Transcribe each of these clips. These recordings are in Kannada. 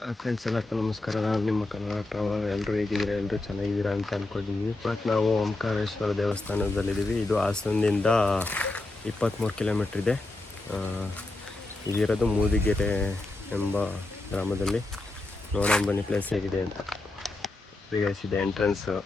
ಫ್ರೆಂಡ್ಸ್ ಎಲ್ಲರಿಗೂ ನಮಸ್ಕಾರ. ನಾನು ನಿಮ್ಮ ಕನ್ನಡ ಟ್ರಾವಲರ್. ಎಲ್ಲರೂ ಹೇಗಿದ್ದೀರಾ? ಎಲ್ಲರೂ ಚೆನ್ನಾಗಿದ್ದೀರಾ ಅಂತ ಅಂದ್ಕೊಂಡಿದ್ದೀವಿ. ಬಟ್ ನಾವು ಓಂಕಾರೇಶ್ವರ ದೇವಸ್ಥಾನದಲ್ಲಿದ್ದೀವಿ. ಇದು ಹಾಸನದಿಂದ 23 ಕಿಲೋಮೀಟ್ರ್ ಇದೆ. ಇದಿರೋದು ಮೂದಿಗೆರೆ ಎಂಬ ಗ್ರಾಮದಲ್ಲಿ. ನೋಡೋಣ ಬನ್ನಿ ಪ್ಲೇಸ್ ಹೇಗಿದೆ ಅಂತ. ಇದೆ ಎಂಟ್ರೆನ್ಸು.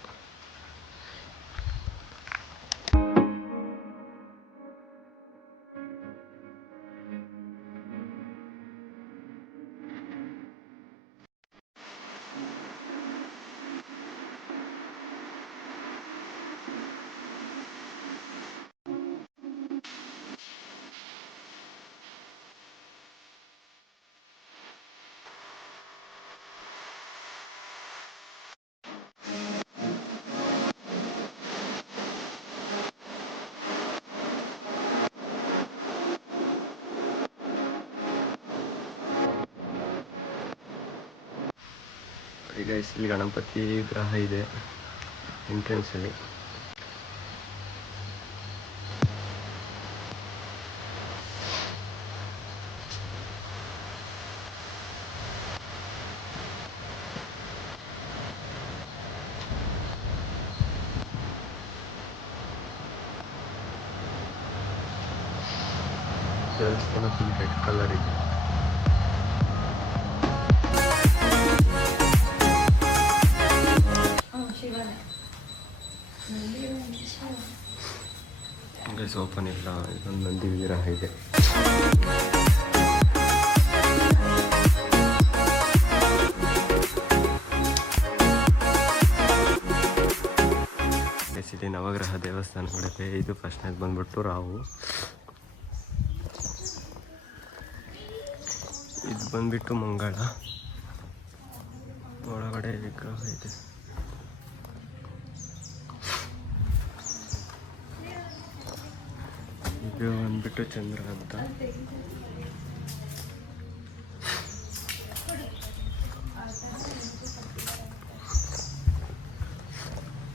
ಈಗ ಇಲ್ಲಿ ಗಣಪತಿ ವಿಗ್ರಹ ಇದೆ ಎಂಟ್ರೆನ್ಸಲ್ಲಿ. ದೇವಸ್ಥಾನ ಫುಲ್ ರೆಡ್ ಕಲರ್ ಇದೆ. ಗೈಸ್ ಓಪನ್ ಇಲ್ಲ. ಇದೊಂದು ನಂದಿ ವಿಗ್ರಹ ಇದೆ. ಇದೆ ನವಗ್ರಹ ದೇವಸ್ಥಾನಗಳಿದೆ. ಇದು ಫಸ್ಟ್ನೇದು ಬಂದ್ಬಿಟ್ಟು ರಾವು. ಇದು ಬಂದ್ಬಿಟ್ಟು ಮಂಗಳ. ಒಳಗಡೆ ವಿಗ್ರಹ ಇದೆ. ಇದು ಬಂದ್ಬಿಟ್ಟು ಚಂದ್ರ ಅಂತ.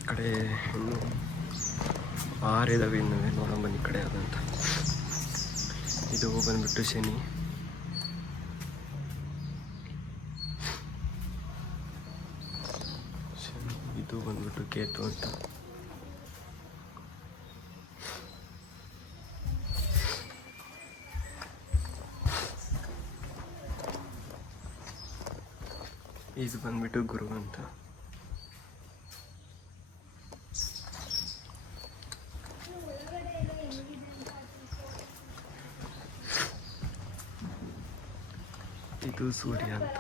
ಕಡೆ ಇನ್ನು 6 ಇದಾವೆ ಇನ್ನೂ. ನೋಡೋಣ ಬನ್ನಿ ಕಡೆ ಆದಂತ. ಇದು ಬಂದ್ಬಿಟ್ಟು ಶನಿ. ಇದು ಬಂದ್ಬಿಟ್ಟು ಕೇತು ಅಂತ. ಇದು ಬಂದ್ಬಿಟ್ಟು ಗುರು ಅಂತ. ಇದು ಸೂರ್ಯ ಅಂತ.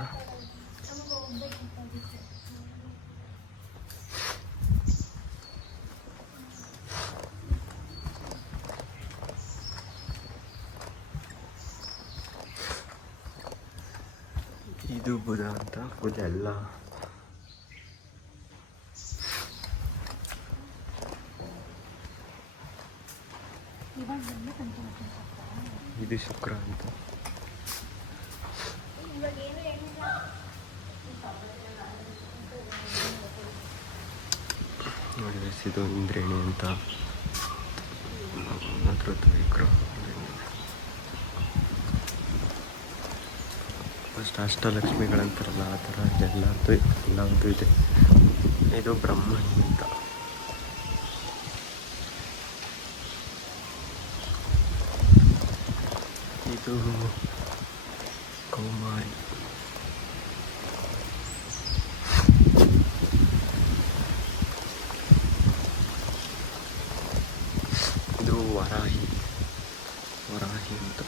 ಇದು ಬುಧ ಅಂತ. ಬುಧ ಎಲ್ಲ. ಇದು ಶುಕ್ರ ಅಂತ. ನೋಡಿ ಇದು ಇಂದ್ರೇಣಿ ಅಂತ. ಅದ್ರದ್ದು ವಿಗ್ರಹ. ಫಸ್ಟ್ ಅಷ್ಟಲಕ್ಷ್ಮಿಗಳಂತಾರಲ್ಲ ಆ ಥರ ಎಲ್ಲದ್ದು ಇದೆ. ಇದು ಬ್ರಹ್ಮಣಿ ಅಂತ. ಇದು ಕೌಮಾರಿ. ಇದು ವರಾಹಿ ಅಂತ.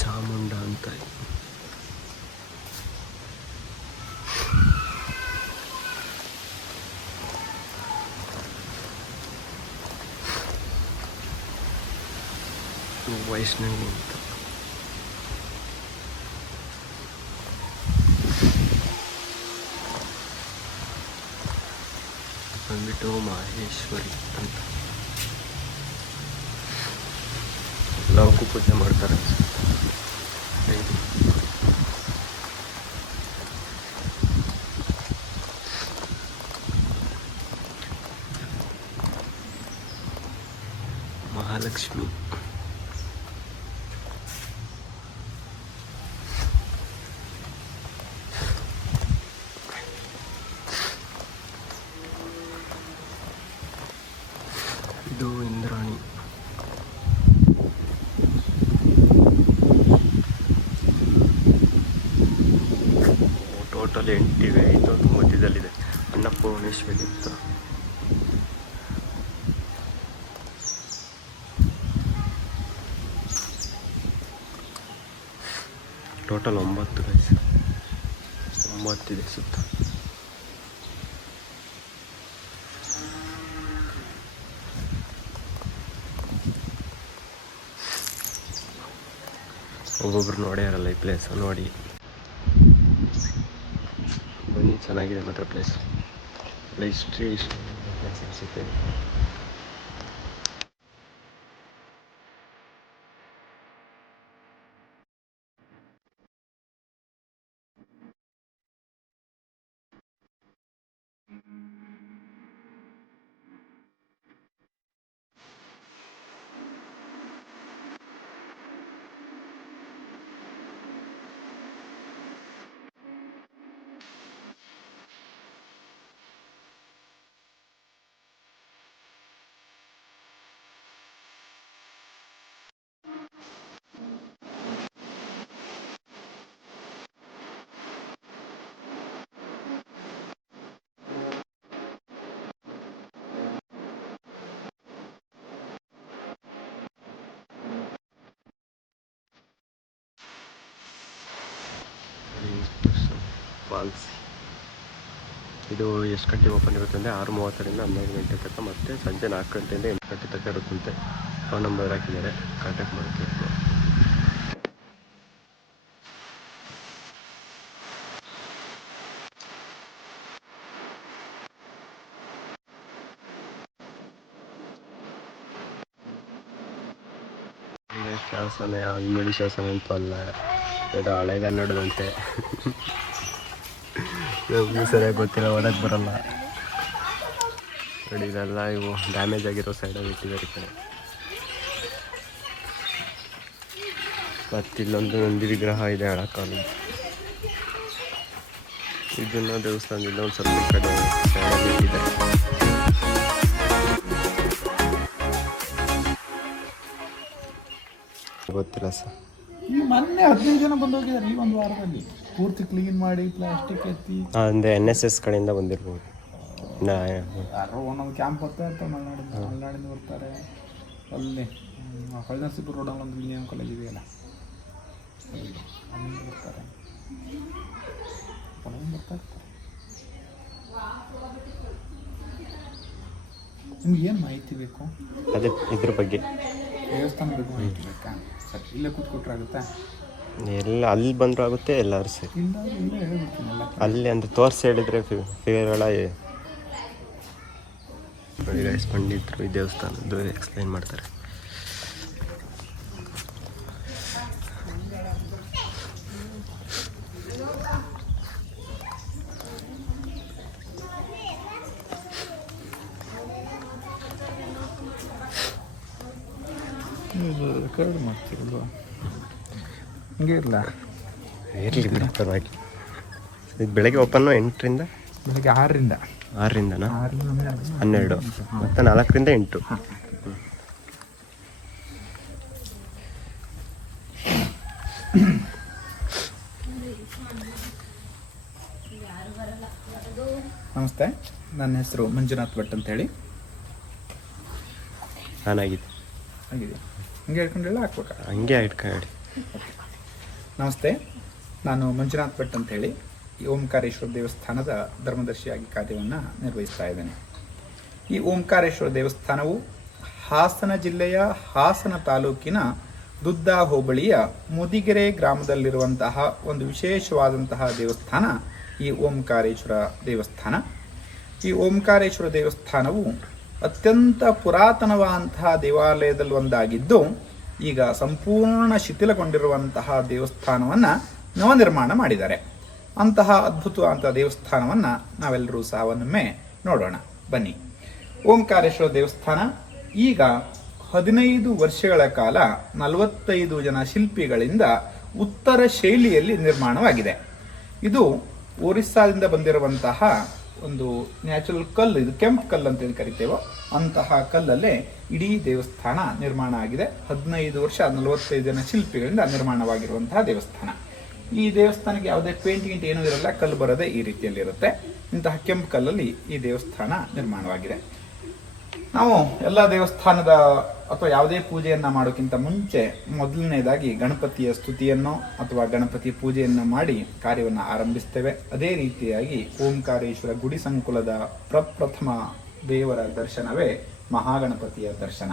ಚಾಮುಂಡ ಅಂತ. ವೈಷ್ಣವಿ ಅಂತ. ಬಂದ್ಬಿಟ್ಟು ಮಹೇಶ್ವರಿ ಅಂತ. ಎಲ್ಲವಕ್ಕೂ ಪೂಜೆ ಮಾಡ್ತಾರೆ. ಮಹಾಲಕ್ಷ್ಮಿ. ಇಂದ್ರಾಣಿ. ಟೋಟಲ್ 8 ಇವೆ. ಇದೊಂದು ಮಧ್ಯದಲ್ಲಿದೆ, ಅನ್ನಪೂರ್ಣೇಶ್ವರಿ ಅಂತ. ಟೋಟಲ್ 9 ಗೈಸ್, 9 ಇದೆ ಸುತ್ತ. ಒಬ್ಬೊಬ್ರು ನೋಡೇ ಇರಲ್ಲ ಈ ಪ್ಲೇಸ್. ನೋಡಿ ಬನ್ನಿ, ಚೆನ್ನಾಗಿದೆ ಮಾತ್ರ ಪ್ಲೇಸ್. ಹಿಸ್ಟ್ರಿ ಅನಿಸುತ್ತೆ. ಫಾಲ್ಸ್ ಇದು ಎಷ್ಟು ಗಂಟೆ ಓಪನ್ ಇರುತ್ತೆ ಅಂದರೆ 6:30ರಿಂದ 12 ಗಂಟೆ ತನಕ, ಮತ್ತು ಸಂಜೆ 4 ಗಂಟೆಯಿಂದ 8 ಗಂಟೆ ತನಕ ಇರುತ್ತಂತೆ. ಫೋನ್ ನಂಬರ್ ಹಾಕಿದ್ದಾರೆ, ಕಾಂಟ್ಯಾಕ್ಟ್ ಮಾಡೋಕ್ಕೆ. ಶಾಸನ ಇಮ್ಮಡಿ ಶಾಸನ ಅಂತೂ ಅಲ್ಲ, ಇದು ಹಳೆಗನ್ನಡದಂತೆ. ನಮಗೂ ಸರಿಯಾಗಿ ಗೊತ್ತಿಲ್ಲ, ಓದಕ್ಕೆ ಬರಲ್ಲ ನೋಡಿ. ಇದೆಲ್ಲ ಇವು ಡ್ಯಾಮೇಜ್ ಆಗಿರೋ ಸೈಡಲ್ಲಿ ಇಟ್ಟಿದ್ದಾರೆ ಈ ಕಡೆ. ಮತ್ತಿಲ್ಲೊಂದು ನಂದಿ ವಿಗ್ರಹ ಇದೆ ಹಳಕಾಲು. ಇದನ್ನ ದೇವಸ್ಥಾನದಿಂದ ಒಂದು ಸ್ವಲ್ಪ ಕಡೆ ಸೈಡಲ್ಲಿ ಇಟ್ಟಿದ್ದಾರೆ. ಗೊತ್ತಿಲ್ಲ ಸರ್. ಈ ಮೊನ್ನೆ 15 ಜನ ಬಂದು ಹೋಗಿದ್ದಾರೆ ಈ ಒಂದು ವಾರದಲ್ಲಿ. ಪೂರ್ತಿ ಕ್ಲೀನ್ ಮಾಡಿ ಪ್ಲಾಸ್ಟಿಕ್ ಎತ್ತಿ. ಅಂದರೆ NSS ಕಡೆಯಿಂದ ಬಂದಿರ್ಬೋದು. ಯಾರೋ ಒಂದೊಂದು ಕ್ಯಾಂಪ್ ಬರ್ತಾ ಇರ್ತಾರೆ ಮಲೆನಾಡಿಂದ ಬರ್ತಾರೆ. ಅಲ್ಲಿ ಹೊಳೆನರಸೀಪುರ ರೋಡಲ್ಲಿ ಒಂದು ಇಂಜಿನಿಯರಿಂಗ್ ಕಾಲೇಜ್ ಇದೆಯಲ್ಲ, ಅಲ್ಲಿಂದ ಬರ್ತಾರೆ, ಬರ್ತಾ ಇರ್ತಾರೆ. ನಿಮ್ಗೆ ಏನು ಮಾಹಿತಿ ಬೇಕು? ಅದೇ ಇದ್ರ ಬಗ್ಗೆ, ದೇವಸ್ಥಾನ ಬಗ್ಗೆ ಮಾಹಿತಿ ಬೇಕಾ? ಸರಿ, ಇಲ್ಲೇ ಕೂತ್ಕೊಟ್ರೆ ಆಗುತ್ತಾ? ಎಲ್ಲ ಅಲ್ಲಿ ಬಂದರೂ ಆಗುತ್ತೆ, ಎಲ್ಲರೂ ಸರಿ. ಇಲ್ಲ ಇಲ್ಲೇ ಹೇಳ್ಬಿಡ್ತೀನಲ್ಲ. ಅಲ್ಲಿ ಅಂದರೆ ತೋರಿಸಿ ಹೇಳಿದರೆ ಫಿಗರ್ಗಳ ಪಂಡಿತರು ಈ ದೇವಸ್ಥಾನದ್ದು ಎಕ್ಸ್ಪ್ಲೈನ್ ಮಾಡ್ತಾರೆ. ರೆಕಾರ್ಡ್ ಮಾಡ್ತಿರಲ್ವ? ಹಂಗೆ ಇರಲ್ಲ, ಇರಲಿ ಬಿಡಿ ಪರವಾಗಿ. ಇದು ಬೆಳಗ್ಗೆ ಓಪನ್ನು 8ರಿಂದ ಬೆಳಗ್ಗೆ 6ರಿಂದ 6ರಿಂದನಾ? 12 ಮತ್ತು 4ರಿಂದ 8. ನಮಸ್ತೆ, ನನ್ನ ಹೆಸರು ಮಂಜುನಾಥ್ ಭಟ್ ಅಂತೇಳಿ. ನಾನಾಗಿದೆ ಆಗಿದೆ, ಹಂಗೆ ಹೇಳ್ಕೊಂಡೆಲ್ಲ ಹಾಕ್ಬೇಕಾ? ಹಂಗೆ ಇಟ್ಕೊಂಡು. ನಮಸ್ತೆ, ನಾನು ಮಂಜುನಾಥ್ ಭಟ್ ಅಂತೇಳಿ ಈ ಓಂಕಾರೇಶ್ವರ ದೇವಸ್ಥಾನದ ಧರ್ಮದರ್ಶಿಯಾಗಿ ಕಾರ್ಯವನ್ನು ನಿರ್ವಹಿಸ್ತಾ ಇದ್ದೇನೆ. ಈ ಓಂಕಾರೇಶ್ವರ ದೇವಸ್ಥಾನವು ಹಾಸನ ಜಿಲ್ಲೆಯ ಹಾಸನ ತಾಲೂಕಿನ ದುದ್ದಾ ಹೋಬಳಿಯ ಮುದಿಗೆರೆ ಗ್ರಾಮದಲ್ಲಿರುವಂತಹ ಒಂದು ವಿಶೇಷವಾದಂತಹ ದೇವಸ್ಥಾನ ಈ ಓಂಕಾರೇಶ್ವರ ದೇವಸ್ಥಾನ. ಈ ಓಂಕಾರೇಶ್ವರ ದೇವಸ್ಥಾನವು ಅತ್ಯಂತ ಪುರಾತನವಾದಂತಹ ದೇವಾಲಯದಲ್ಲಿ ಒಂದಾಗಿದ್ದು, ಈಗ ಸಂಪೂರ್ಣ ಶಿಥಿಲಗೊಂಡಿರುವಂತಹ ದೇವಸ್ಥಾನವನ್ನು ನವನಿರ್ಮಾಣ ಮಾಡಿದ್ದಾರೆ. ಅಂತಹ ಅದ್ಭುತವಾದಂತಹ ದೇವಸ್ಥಾನವನ್ನು ನಾವೆಲ್ಲರೂ ಸಹ ಒಮ್ಮೆ ನೋಡೋಣ ಬನ್ನಿ. ಓಂಕಾರೇಶ್ವರ ದೇವಸ್ಥಾನ ಈಗ 15 ವರ್ಷಗಳ ಕಾಲ 45 ಜನ ಶಿಲ್ಪಿಗಳಿಂದ ಉತ್ತರ ಶೈಲಿಯಲ್ಲಿ ನಿರ್ಮಾಣವಾಗಿದೆ. ಇದು ಒರಿಸ್ಸಾದಿಂದ ಬಂದಿರುವಂತಹ ಒಂದು ನ್ಯಾಚುರಲ್ ಕಲ್ಲು, ಇದು ಕೆಂಪು ಕಲ್ಲು ಅಂತ ಏನು ಕರಿತೇವೋ ಅಂತಹ ಕಲ್ಲಲ್ಲೇ ಇಡೀ ದೇವಸ್ಥಾನ ನಿರ್ಮಾಣ ಆಗಿದೆ. 15 ವರ್ಷ 45 ಜನ ಶಿಲ್ಪಿಗಳಿಂದ ನಿರ್ಮಾಣವಾಗಿರುವಂತಹ ದೇವಸ್ಥಾನ. ಈ ದೇವಸ್ಥಾನಕ್ಕೆ ಯಾವುದೇ ಪೇಂಟಿಂಗ್ ಏನೂ ಇರಲ್ಲ, ಕಲ್ಲು ಬರೋದೇ ಈ ರೀತಿಯಲ್ಲಿ ಇರುತ್ತೆ. ಇಂತಹ ಕೆಂಪು ಕಲ್ಲಲ್ಲಿ ಈ ದೇವಸ್ಥಾನ ನಿರ್ಮಾಣವಾಗಿದೆ. ನಾವು ಎಲ್ಲ ದೇವಸ್ಥಾನದ ಅಥವಾ ಯಾವುದೇ ಪೂಜೆಯನ್ನ ಮಾಡೋಕ್ಕಿಂತ ಮುಂಚೆ ಮೊದಲನೇದಾಗಿ ಗಣಪತಿಯ ಸ್ತುತಿಯನ್ನು ಅಥವಾ ಗಣಪತಿ ಪೂಜೆಯನ್ನು ಮಾಡಿ ಕಾರ್ಯವನ್ನು ಆರಂಭಿಸ್ತೇವೆ. ಅದೇ ರೀತಿಯಾಗಿ ಓಂಕಾರೇಶ್ವರ ಗುಡಿ ಸಂಕುಲದ ಪ್ರಪ್ರಥಮ ದೇವರ ದರ್ಶನವೇ ಮಹಾಗಣಪತಿಯ ದರ್ಶನ.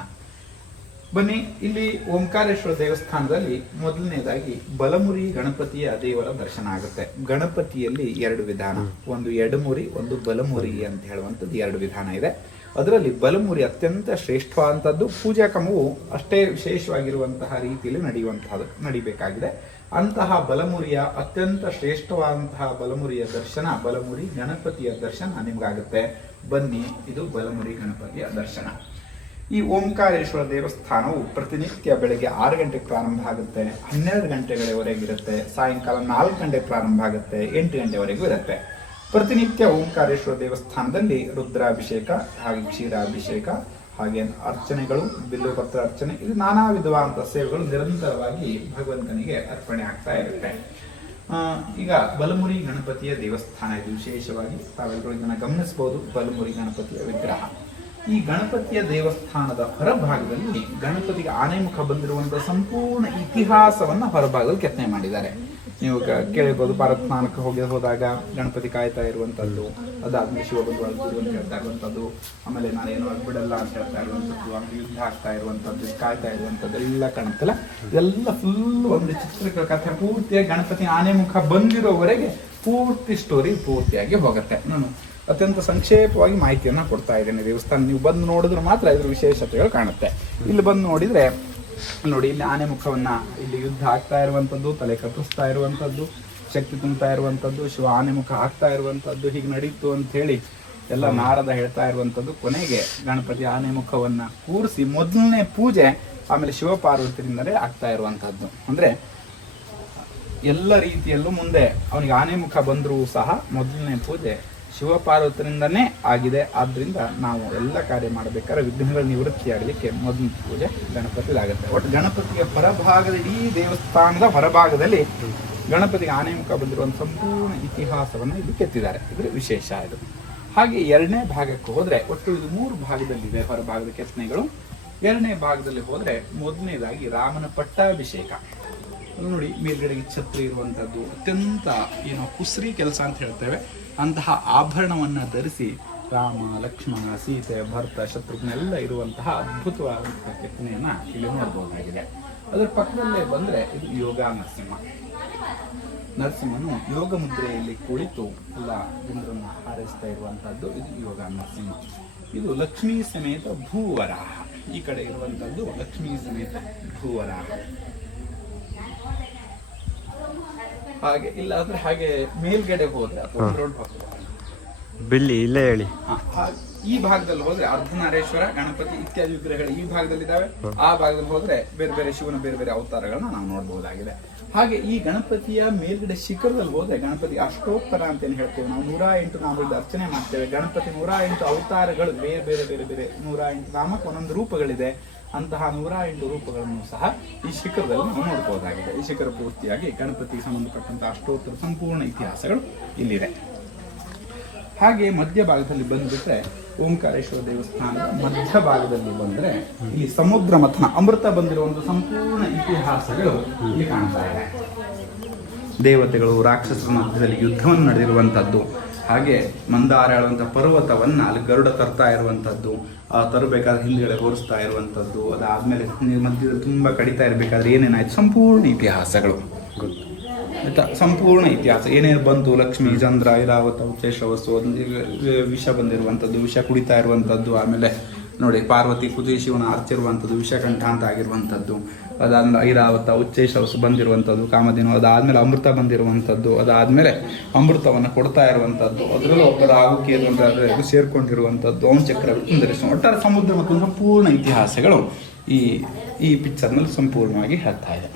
ಬನ್ನಿ, ಇಲ್ಲಿ ಓಂಕಾರೇಶ್ವರ ದೇವಸ್ಥಾನದಲ್ಲಿ ಮೊದಲನೇದಾಗಿ ಬಲಮುರಿ ಗಣಪತಿಯ ದೇವರ ದರ್ಶನ ಆಗುತ್ತೆ. ಗಣಪತಿಯಲ್ಲಿ 2 ವಿಧಾನ, ಒಂದು ಎಡಮುರಿ, ಒಂದು ಬಲಮುರಿ ಅಂತ ಹೇಳುವಂಥದ್ದು 2 ವಿಧಾನ ಇದೆ. ಅದರಲ್ಲಿ ಬಲಮುರಿ ಅತ್ಯಂತ ಶ್ರೇಷ್ಠವಾದಂಥದ್ದು, ಪೂಜಾ ಕ್ರಮವು ಅಷ್ಟೇ ವಿಶೇಷವಾಗಿರುವಂತಹ ರೀತಿಯಲ್ಲಿ ನಡಿಬೇಕಾಗಿದೆ. ಅಂತಹ ಬಲಮುರಿಯ ಅತ್ಯಂತ ಶ್ರೇಷ್ಠವಾದಂತಹ ಬಲಮುರಿಯ ದರ್ಶನ, ಬಲಮುರಿ ಗಣಪತಿಯ ದರ್ಶನ ನಿಮ್ಗಾಗುತ್ತೆ. ಬನ್ನಿ, ಇದು ಬಲಮುರಿ ಗಣಪತಿಯ ದರ್ಶನ. ಈ ಓಂಕಾರೇಶ್ವರ ದೇವಸ್ಥಾನವು ಪ್ರತಿನಿತ್ಯ ಬೆಳಗ್ಗೆ 6 ಗಂಟೆಗೆ ಪ್ರಾರಂಭ ಆಗುತ್ತೆ, 12 ಗಂಟೆಗಳವರೆಗಿರುತ್ತೆ. ಸಾಯಂಕಾಲ 4 ಗಂಟೆಗೆ ಪ್ರಾರಂಭ ಆಗುತ್ತೆ, 8 ಗಂಟೆವರೆಗೂ ಇರುತ್ತೆ. ಪ್ರತಿನಿತ್ಯ ಓಂಕಾರೇಶ್ವರ ದೇವಸ್ಥಾನದಲ್ಲಿ ರುದ್ರಾಭಿಷೇಕ, ಹಾಗೆ ಕ್ಷೀರಾಭಿಷೇಕ, ಹಾಗೆ ಅರ್ಚನೆಗಳು, ಬಿಲ್ಲುಪತ್ರ ಅರ್ಚನೆ, ಇದು ನಾನಾ ವಿಧವಾದಂತಹ ಸೇವೆಗಳು ನಿರಂತರವಾಗಿ ಭಗವಂತನಿಗೆ ಅರ್ಪಣೆ ಆಗ್ತಾ ಇರುತ್ತೆ. ಈಗ ಬಲಮುರಿ ಗಣಪತಿಯ ದೇವಸ್ಥಾನ ಇದು. ವಿಶೇಷವಾಗಿ ತಾವೆಲ್ಲರೂ ಇದನ್ನು ಗಮನಿಸಬಹುದು. ಬಲಮುರಿ ಗಣಪತಿಯ ವಿಗ್ರಹ. ಈ ಗಣಪತಿಯ ದೇವಸ್ಥಾನದ ಹೊರಭಾಗದಲ್ಲಿ ಗಣಪತಿಗೆ ಆನೆಮುಖ ಬಂದಿರುವಂತಹ ಸಂಪೂರ್ಣ ಇತಿಹಾಸವನ್ನ ಹೊರಭಾಗದಲ್ಲಿ ಕೆತ್ತನೆ ಮಾಡಿದ್ದಾರೆ. ನೀವು ಕೇಳಿರ್ಬೋದು, ಪರತ್ನಾನಕ್ಕೆ ಹೋದಾಗ ಗಣಪತಿ ಕಾಯ್ತಾ ಇರುವಂತದ್ದು, ಅದಾದ್ಮೇಲೆ ಶಿವ ಬಂದು ಅಳ್ಬೋದು ಅಂತ ಹೇಳ್ತಾ ಇರುವಂತದ್ದು, ಆಮೇಲೆ ನಾನೇನು ಆಗ್ಬಿಡಲ್ಲ ಅಂತ ಹೇಳ್ತಾ ಇರುವಂತದ್ದು, ಆಮೇಲೆ ಯುದ್ಧ ಆಗ್ತಾ ಇರುವಂತದ್ದು, ಕಾಯ್ತಾ ಇರುವಂತದ್ದು ಎಲ್ಲ ಕಾಣುತ್ತಲ್ಲ. ಇದೆಲ್ಲ ಫುಲ್ ಒಂದು ಚಿತ್ರಗಳ ಕಥೆ ಪೂರ್ತಿಯಾಗಿ ಗಣಪತಿ ಆನೆಮುಖ ಬಂದಿರೋವರೆಗೆ ಪೂರ್ತಿ ಸ್ಟೋರಿ ಪೂರ್ತಿಯಾಗಿ ಹೋಗುತ್ತೆ. ನಾನು ಅತ್ಯಂತ ಸಂಕ್ಷೇಪವಾಗಿ ಮಾಹಿತಿಯನ್ನ ಕೊಡ್ತಾ ಇದ್ದೇನೆ. ದೇವಸ್ಥಾನ ನೀವು ಬಂದು ನೋಡಿದ್ರೆ ಮಾತ್ರ ಇದ್ರ ವಿಶೇಷತೆಗಳು ಕಾಣುತ್ತೆ. ಇಲ್ಲಿ ಬಂದು ನೋಡಿದ್ರೆ ನೋಡಿ, ಇಲ್ಲಿ ಆನೆ ಮುಖವನ್ನ, ಇಲ್ಲಿ ಯುದ್ಧ ಆಗ್ತಾ ಇರುವಂತದ್ದು, ತಲೆ ಕತ್ತರಿಸ್ತಾ ಇರುವಂತದ್ದು, ಶಕ್ತಿ ತುಂಬ್ತಾ ಇರುವಂತದ್ದು, ಶಿವ ಆನೆ ಮುಖ ಆಗ್ತಾ ಇರುವಂತದ್ದು, ಹೀಗೆ ನಡೀತು ಅಂತ ಹೇಳಿ ಎಲ್ಲ ನಾರದ ಹೇಳ್ತಾ ಇರುವಂತದ್ದು. ಕೊನೆಗೆ ಗಣಪತಿ ಆನೆ ಮುಖವನ್ನ ಕೂರಿಸಿ ಮೊದಲನೇ ಪೂಜೆ ಆಮೇಲೆ ಶಿವಪಾರ್ವತಿಯಿಂದಲೇ ಆಗ್ತಾ ಇರುವಂತದ್ದು. ಅಂದ್ರೆ ಎಲ್ಲ ರೀತಿಯಲ್ಲೂ ಮುಂದೆ ಅವನಿಗೆ ಆನೆ ಮುಖ ಬಂದರೂ ಸಹ ಮೊದಲನೇ ಪೂಜೆ ಶಿವಪಾರ್ವತರಿಂದನೇ ಆಗಿದೆ. ಆದ್ರಿಂದ ನಾವು ಎಲ್ಲ ಕಾರ್ಯ ಮಾಡಬೇಕಾದ್ರೆ ವಿಘ್ನಗಳ ನಿವೃತ್ತಿ ಆಗಲಿಕ್ಕೆ ಮೊದಲ ಪೂಜೆ ಗಣಪತಿದಾಗುತ್ತೆ. ಒಟ್ಟು ಗಣಪತಿಯ ಹೊರಭಾಗದ, ಇಡೀ ದೇವಸ್ಥಾನದ ಹೊರಭಾಗದಲ್ಲಿ ಗಣಪತಿಗೆ ಆನೆಮುಖ ಬಂದಿರುವಂಥ ಸಂಪೂರ್ಣ ಇತಿಹಾಸವನ್ನು ಇಲ್ಲಿ ಕೆತ್ತಿದ್ದಾರೆ. ಇದ್ರ ವಿಶೇಷ ಇದು. ಹಾಗೆ 2ನೇ ಭಾಗಕ್ಕೆ ಹೋದ್ರೆ, ಒಟ್ಟು ಇದು 3 ಭಾಗದಲ್ಲಿದೆ ಹೊರಭಾಗದ ಕೆತ್ತನೆಗಳು. 2ನೇ ಭಾಗದಲ್ಲಿ ಹೋದ್ರೆ ಮೊದಲನೇದಾಗಿ ರಾಮನ ಪಟ್ಟಾಭಿಷೇಕ. ನೋಡಿ, ಮೇಲ್ಗಡೆಗೆ ಛತ್ರಿ ಇರುವಂತದ್ದು, ಅತ್ಯಂತ ಏನೋ ಕುಸ್ರಿ ಕೆಲಸ ಅಂತ ಹೇಳ್ತೇವೆ, ಅಂತಹ ಆಭರಣವನ್ನ ಧರಿಸಿ ರಾಮ, ಲಕ್ಷ್ಮಣ, ಸೀತೆ, ಭರತ, ಶತ್ರುಘ್ನ ಎಲ್ಲ ಇರುವಂತಹ ಅದ್ಭುತವಾದಂತಹ ಕೆತ್ತನೆಯನ್ನ ಇಲ್ಲಿ ನೋಡಬಹುದಾಗಿದೆ. ಅದರ ಪಕ್ಕದಲ್ಲೇ ಬಂದ್ರೆ ಇದು ಯೋಗ ನರಸಿಂಹ. ನರಸಿಂಹನು ಯೋಗ ಮುದ್ರೆಯಲ್ಲಿ ಕುಳಿತು ಎಲ್ಲ ಜನರನ್ನ ಹಾರೈಸ್ತಾ ಇರುವಂತಹದ್ದು ಇದು ಯೋಗ ನರಸಿಂಹ. ಇದು ಲಕ್ಷ್ಮೀ ಸಮೇತ ಭೂವರಾಹ. ಈ ಕಡೆ ಇರುವಂತದ್ದು ಲಕ್ಷ್ಮೀ ಸಮೇತ ಭೂವರಾಹ. ಹಾಗೆ ಇಲ್ಲ ಅಂದ್ರೆ ಹಾಗೆ ಮೇಲ್ಗಡೆ ಹೋದ್ರೆ ಅಥವಾ ಬಿಲ್ಲಿ ಇಲ್ಲೇ ಹೇಳಿ, ಈ ಭಾಗದಲ್ಲಿ ಹೋದ್ರೆ ಅರ್ಧನಾರೇಶ್ವರ, ಗಣಪತಿ ಇತ್ಯಾದಿ ವಿಗ್ರಹಗಳು ಈ ಭಾಗದಲ್ಲಿ ಇದಾವೆ. ಆ ಭಾಗದಲ್ಲಿ ಹೋದ್ರೆ ಬೇರೆ ಬೇರೆ ಶಿವನ ಬೇರೆ ಬೇರೆ ಅವತಾರಗಳನ್ನ ನಾವು ನೋಡಬಹುದಾಗಿದೆ. ಹಾಗೆ ಈ ಗಣಪತಿಯ ಮೇಲ್ಗಡೆ ಶಿಖರದಲ್ಲಿ ಹೋದ್ರೆ ಗಣಪತಿ ಅಷ್ಟೋತ್ತರ ಅಂತ ಏನ್ ಹೇಳ್ತೇವೆ ನಾವು, 108 ನಾಮಗಳಿಂದ ಅರ್ಚನೆ ಮಾಡ್ತೇವೆ. ಗಣಪತಿ 108 ಅವತಾರಗಳು, ಬೇರೆ ಬೇರೆ ಬೇರೆ ಬೇರೆ 108 ನಾಮಕ್ಕೆ ಒಂದೊಂದು ರೂಪಗಳಿದೆ. ಅಂತಹ 108 ರೂಪಗಳನ್ನು ಸಹ ಈ ಶಿಖರದಲ್ಲಿ ನಾವು ನೋಡಬಹುದಾಗಿದೆ. ಈ ಶಿಖರ ಪೂರ್ತಿಯಾಗಿ ಗಣಪತಿಗೆ ಸಂಬಂಧಪಟ್ಟಂತಹ ಅಷ್ಟೋತ್ತರ ಸಂಪೂರ್ಣ ಇತಿಹಾಸಗಳು ಇಲ್ಲಿದೆ. ಹಾಗೆ ಮಧ್ಯಭಾಗದಲ್ಲಿ ಬಂದ್ಬಿಟ್ರೆ ಓಂಕಾರೇಶ್ವರ ದೇವಸ್ಥಾನದ ಮಧ್ಯಭಾಗದಲ್ಲಿ ಬಂದ್ರೆ ಇಲ್ಲಿ ಸಮುದ್ರ ಮಥನ, ಅಮೃತ ಬಂದಿರುವಂತಹ ಸಂಪೂರ್ಣ ಇತಿಹಾಸಗಳು ಇಲ್ಲಿ ಕಾಣ್ತಾ ಇದೆ. ದೇವತೆಗಳು ರಾಕ್ಷಸರ ಮಧ್ಯದಲ್ಲಿ ಯುದ್ಧವನ್ನು ನಡೆದಿರುವಂತದ್ದು, ಹಾಗೆ ಮಂದಾರ ಹೇಳುವಂತಹ ಪರ್ವತವನ್ನ ಅಲ್ಲಿ ಗರುಡ ತರ್ತಾ ಇರುವಂತದ್ದು, ತರಬೇಕಾದ್ರೆ ಹಿಂದ್ಗಡೆ ಹೋರಿಸ್ತಾ ಇರುವಂತದ್ದು, ಅದಾದ್ಮೇಲೆ ಮಧ್ಯದಲ್ಲಿ ತುಂಬಾ ಕಡಿತಾ ಇರಬೇಕಾದ್ರೆ ಏನೇನಾಯ್ತು, ಸಂಪೂರ್ಣ ಇತಿಹಾಸಗಳು ಆಯ್ತಾ. ಸಂಪೂರ್ಣ ಇತಿಹಾಸ ಏನೇನು ಬಂತು, ಲಕ್ಷ್ಮೀ, ಚಂದ್ರ, ಐರಾವತ, ಉಚ್ಚೈಶ್ರವಸ್ಸು, ವಿಷ ಬಂದಿರುವಂಥದ್ದು, ವಿಷ ಕುಡಿತಾ ಇರುವಂಥದ್ದು, ಆಮೇಲೆ ನೋಡಿ ಪಾರ್ವತಿ ಕುದಿ ಶಿವನ ಅರ್ಚಿರುವಂಥದ್ದು, ವಿಷಕಂಠ ಅಂತ ಆಗಿರುವಂಥದ್ದು, ಅದಾದ್ಮೇಲೆ ಐರಾವತ, ಉಚ್ಚೈಶ್ರವಸ್ಸು ಬಂದಿರುವಂಥದ್ದು, ಕಾಮಧೇನು, ಅದಾದ್ಮೇಲೆ ಅಮೃತ ಬಂದಿರುವಂಥದ್ದು, ಅದಾದ್ಮೇಲೆ ಅಮೃತವನ್ನು ಕೊಡ್ತಾ ಇರುವಂಥದ್ದು, ಅದರಲ್ಲೂ ಒಬ್ಬರ ಆಹುಕೇತು ಅಂತ ಸೇರ್ಕೊಂಡಿರುವಂಥದ್ದು, ಚಕ್ರವರ್ತಿ ಧರಿಸುವ, ಒಟ್ಟಾರೆ ಸಮುದ್ರ ಮತ್ತು ಸಂಪೂರ್ಣ ಇತಿಹಾಸಗಳು ಈ ಪಿಕ್ಚರ್ನಲ್ಲಿ ಸಂಪೂರ್ಣವಾಗಿ ಹೇಳ್ತಾ ಇದೆ.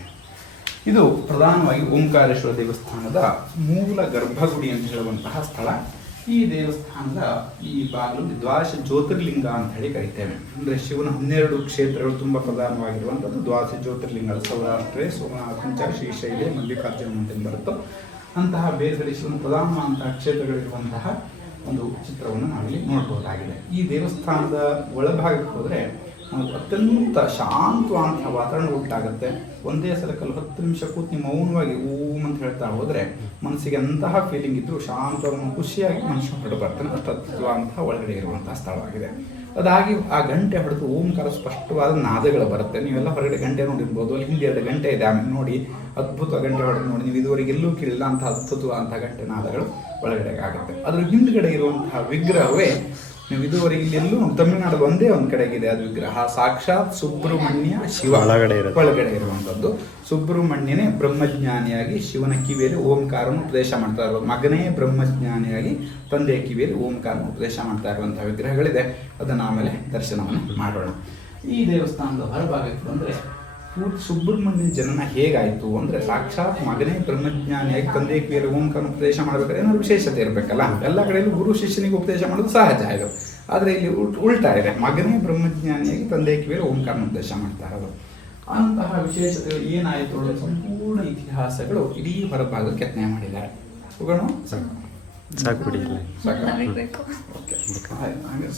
ಇದು ಪ್ರಧಾನವಾಗಿ ಓಂಕಾರೇಶ್ವರ ದೇವಸ್ಥಾನದ ಮೂಲ ಗರ್ಭಗುಡಿ ಅಂತ ಹೇಳುವಂತಹ ಸ್ಥಳ. ಈ ದೇವಸ್ಥಾನದ ಈ ಬಾಗಿಲು ದ್ವಾದಶ ಜ್ಯೋತಿರ್ಲಿಂಗ ಅಂತ ಹೇಳಿ ಕರಿತೇವೆ. ಅಂದ್ರೆ ಶಿವನ 12 ಕ್ಷೇತ್ರಗಳು ತುಂಬಾ ಪ್ರಧಾನವಾಗಿರುವಂಥದ್ದು ದ್ವಾದಶ ಜ್ಯೋತಿರ್ಲಿಂಗಗಳು. ಸೌರಾಷ್ಟ್ರ, ಸೋಮನಾಥ, ಶ್ರೀಶೈಲ, ಮಲ್ಲಿಕಾರ್ಜುನ ಅಂತ ಬರುತ್ತೋ ಅಂತಹ ಬೇರೆ ಬೇರೆ ಶಿವನ ಪ್ರಧಾನವಾದಂತಹ ಕ್ಷೇತ್ರಗಳಿರುವಂತಹ ಒಂದು ಚಿತ್ರವನ್ನು ನಾವಿಲ್ಲಿ ನೋಡಬಹುದಾಗಿದೆ. ಈ ದೇವಸ್ಥಾನದ ಒಳಭಾಗಕ್ಕೆ ಹೋದರೆ ಅತ್ಯಂತ ಶಾಂತವಾದಂತಹ ವಾತಾವರಣ ಉಂಟಾಗುತ್ತೆ. ಒಂದೇ ಸಲಕಲ್ಲಿ 10 ನಿಮಿಷ ಕೂತು ನೀವು ಮೌನವಾಗಿ ಓಂ ಅಂತ ಹೇಳ್ತಾ ಹೋದರೆ ಮನಸ್ಸಿಗೆ ಅಂತಹ ಫೀಲಿಂಗ್ ಇದ್ದರೂ ಶಾಂತವಾಗಿ ಖುಷಿಯಾಗಿ ಮನುಷ್ಯ ಹೊರಡು ಬರ್ತಾನೆ. ಅಷ್ಟು ಅದ್ಭುತವಾದಂತಹ ಒಳಗಡೆ ಇರುವಂತಹ ಸ್ಥಳವಾಗಿದೆ. ಅದಾಗಿ ಆ ಗಂಟೆ ಹೊಡೆದು ಓಂಕಾರ ಸ್ಪಷ್ಟವಾದ ನಾದಗಳು ಬರುತ್ತೆ. ನೀವೆಲ್ಲ ಹೊರಗಡೆ ಗಂಟೆ ನೋಡಿರ್ಬೋದು, ಅಲ್ಲಿ ಹಿಂದೆ 2 ಗಂಟೆ ಇದೆ, ಆಮೇಲೆ ನೋಡಿ ಅದ್ಭುತ ಗಂಟೆ ಹೊಡೆದು ನೋಡಿ. ನೀವು ಇದುವರೆಗೆ ಎಲ್ಲೂ ಕೇಳಿಲ್ಲ ಅಂತ ಅದ್ಭುತವಾದಂತಹ ಗಂಟೆ ನಾದಗಳು ಒಳಗಡೆ ಆಗುತ್ತೆ. ಅದ್ರ ಹಿಂದ್ಗಡೆ ಇರುವಂತಹ ವಿಗ್ರಹವೇ ನೀವು ಇದುವರೆಗೆ ಇಲ್ಲೆಲ್ಲೂ ತಮಿಳುನಾಡಲ್ಲಿ ಒಂದೇ ಒಂದು ಕಡೆಗಿದೆ ಅದು ವಿಗ್ರಹ. ಸಾಕ್ಷಾತ್ ಸುಬ್ರಹ್ಮಣ್ಯ ಶಿವ ಒಳಗಡೆ ಇರುವಂತದ್ದು. ಸುಬ್ರಹ್ಮಣ್ಯನೇ ಬ್ರಹ್ಮಜ್ಞಾನಿಯಾಗಿ ಶಿವನ ಕಿವಿಯಲ್ಲಿ ಓಂಕಾರವನ್ನು ಉಪದೇಶ ಮಾಡ್ತಾ ಇರೋದು. ಮಗನೇ ಬ್ರಹ್ಮಜ್ಞಾನಿಯಾಗಿ ತಂದೆಯ ಕಿವಿಯಲ್ಲಿ ಓಂಕಾರವನ್ನು ಉಪದೇಶ ಮಾಡ್ತಾ ಇರುವಂತಹ ವಿಗ್ರಹಗಳಿದೆ. ಅದನ್ನು ಆಮೇಲೆ ದರ್ಶನವನ್ನು ಮಾಡೋಣ. ಈ ದೇವಸ್ಥಾನದ ಹೊರಭಾಗಕ್ಕೆ ಬಂದ್ರೆ ಸುಬ್ರಹ್ಮಣ್ಯ ಜನನ ಹೇಗಾಯಿತು ಅಂದ್ರೆ, ಸಾಕ್ಷಾತ್ ಮಗನೇ ಬ್ರಹ್ಮಜ್ಞಾನಿಯಾಗಿ ತಂದೆ ಕಿವಿಯಲ್ಲಿ ಓಂಕಾರ ಉಪದೇಶ ಮಾಡ್ಬೇಕಾದ್ರೆ ಏನಾದ್ರು ವಿಶೇಷತೆ ಇರಬೇಕಲ್ಲ. ಎಲ್ಲ ಕಡೆಯಲ್ಲೂ ಗುರು ಶಿಷ್ಯನಿಗೆ ಉಪದೇಶ ಮಾಡೋದು ಸಹಜ ಇದು. ಆದರೆ ಇಲ್ಲಿ ಉಲ್ಟಾ ಇದೆ, ಮಗನೇ ಬ್ರಹ್ಮಜ್ಞಾನಿಯಾಗಿ ತಂದೆ ಕಿವಿಯಲ್ಲಿ ಓಂಕಾರ ಉಪದೇಶ ಮಾಡ್ತಾ ಇರೋದು. ಅಂತಹ ವಿಶೇಷತೆಗಳು ಏನಾಯಿತು ಅನ್ನೋ ಸಂಪೂರ್ಣ ಇತಿಹಾಸಗಳು ಇಡೀ ಹೊರಭಾಗಕ್ಕೆ ಯತ್ನ ಮಾಡಿದ್ದಾರೆ. ಹೋಗೋಣ, ಸಾಕು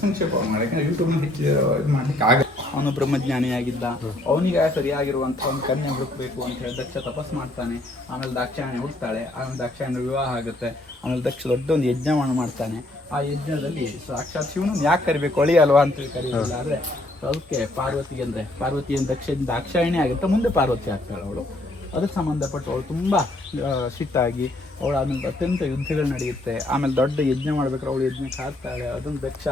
ಸಂಕ್ಷೇಪ ಮಾಡಿ, ಯೂಟ್ಯೂಬ್ನ ಹೆಚ್ಚು ಇದು ಮಾಡ್ಲಿಕ್ಕೆ ಆಗ. ಅವನು ಬ್ರಹ್ಮಜ್ಞಾನಿಯಾಗಿದ್ದ, ಅವನಿಗೆ ಸರಿಯಾಗಿರುವಂತಹ ಒಂದು ಕನ್ಯೆ ಹುಡುಕ್ಬೇಕು ಅಂತ ಹೇಳಿ ದಕ್ಷ ತಪಸ್ ಮಾಡ್ತಾನೆ. ಆಮೇಲೆ ದಾಕ್ಷಾಯಣಿ ಹುಡ್ತಾಳೆ, ಆಮೇಲೆ ದಾಕ್ಷಾಯಣಿ ವಿವಾಹ ಆಗುತ್ತೆ. ಆಮೇಲೆ ದಕ್ಷ ದೊಡ್ಡ ಒಂದು ಯಜ್ಞವನ್ನು ಮಾಡ್ತಾನೆ. ಆ ಯಜ್ಞದಲ್ಲಿ ಸಾಕ್ಷಾತ್ ಶಿವನನ್ನು ಯಾಕೆ ಕರಿಬೇಕು, ಒಳಿ ಅಲ್ವಾ ಅಂತೇಳಿ ಕರೀಲಿಲ್ಲ. ಆದರೆ ಅದಕ್ಕೆ ಪಾರ್ವತಿಗೆ ಅಂದರೆ ಪಾರ್ವತಿ ದಕ್ಷದಿಂದ ದಾಕ್ಷಾಯಣಿ ಆಗುತ್ತೆ, ಮುಂದೆ ಪಾರ್ವತಿ ಆಗ್ತಾಳೆ ಅವಳು. ಅದಕ್ಕೆ ಸಂಬಂಧಪಟ್ಟು ಅವಳು ತುಂಬ ಸಿಟ್ಟಾಗಿ ಅವಳು ಆಮೇಲೆ ಅತ್ಯಂತ ಯುದ್ಧಗಳು ನಡೆಯುತ್ತೆ. ಆಮೇಲೆ ದೊಡ್ಡ ಯಜ್ಞ ಮಾಡ್ಬೇಕಾದ್ರೆ ಅವಳು ಯಜ್ಞಕ್ಕೆ ಹಾಕ್ತಾಳೆ. ಅದನ್ನು ದಕ್ಷ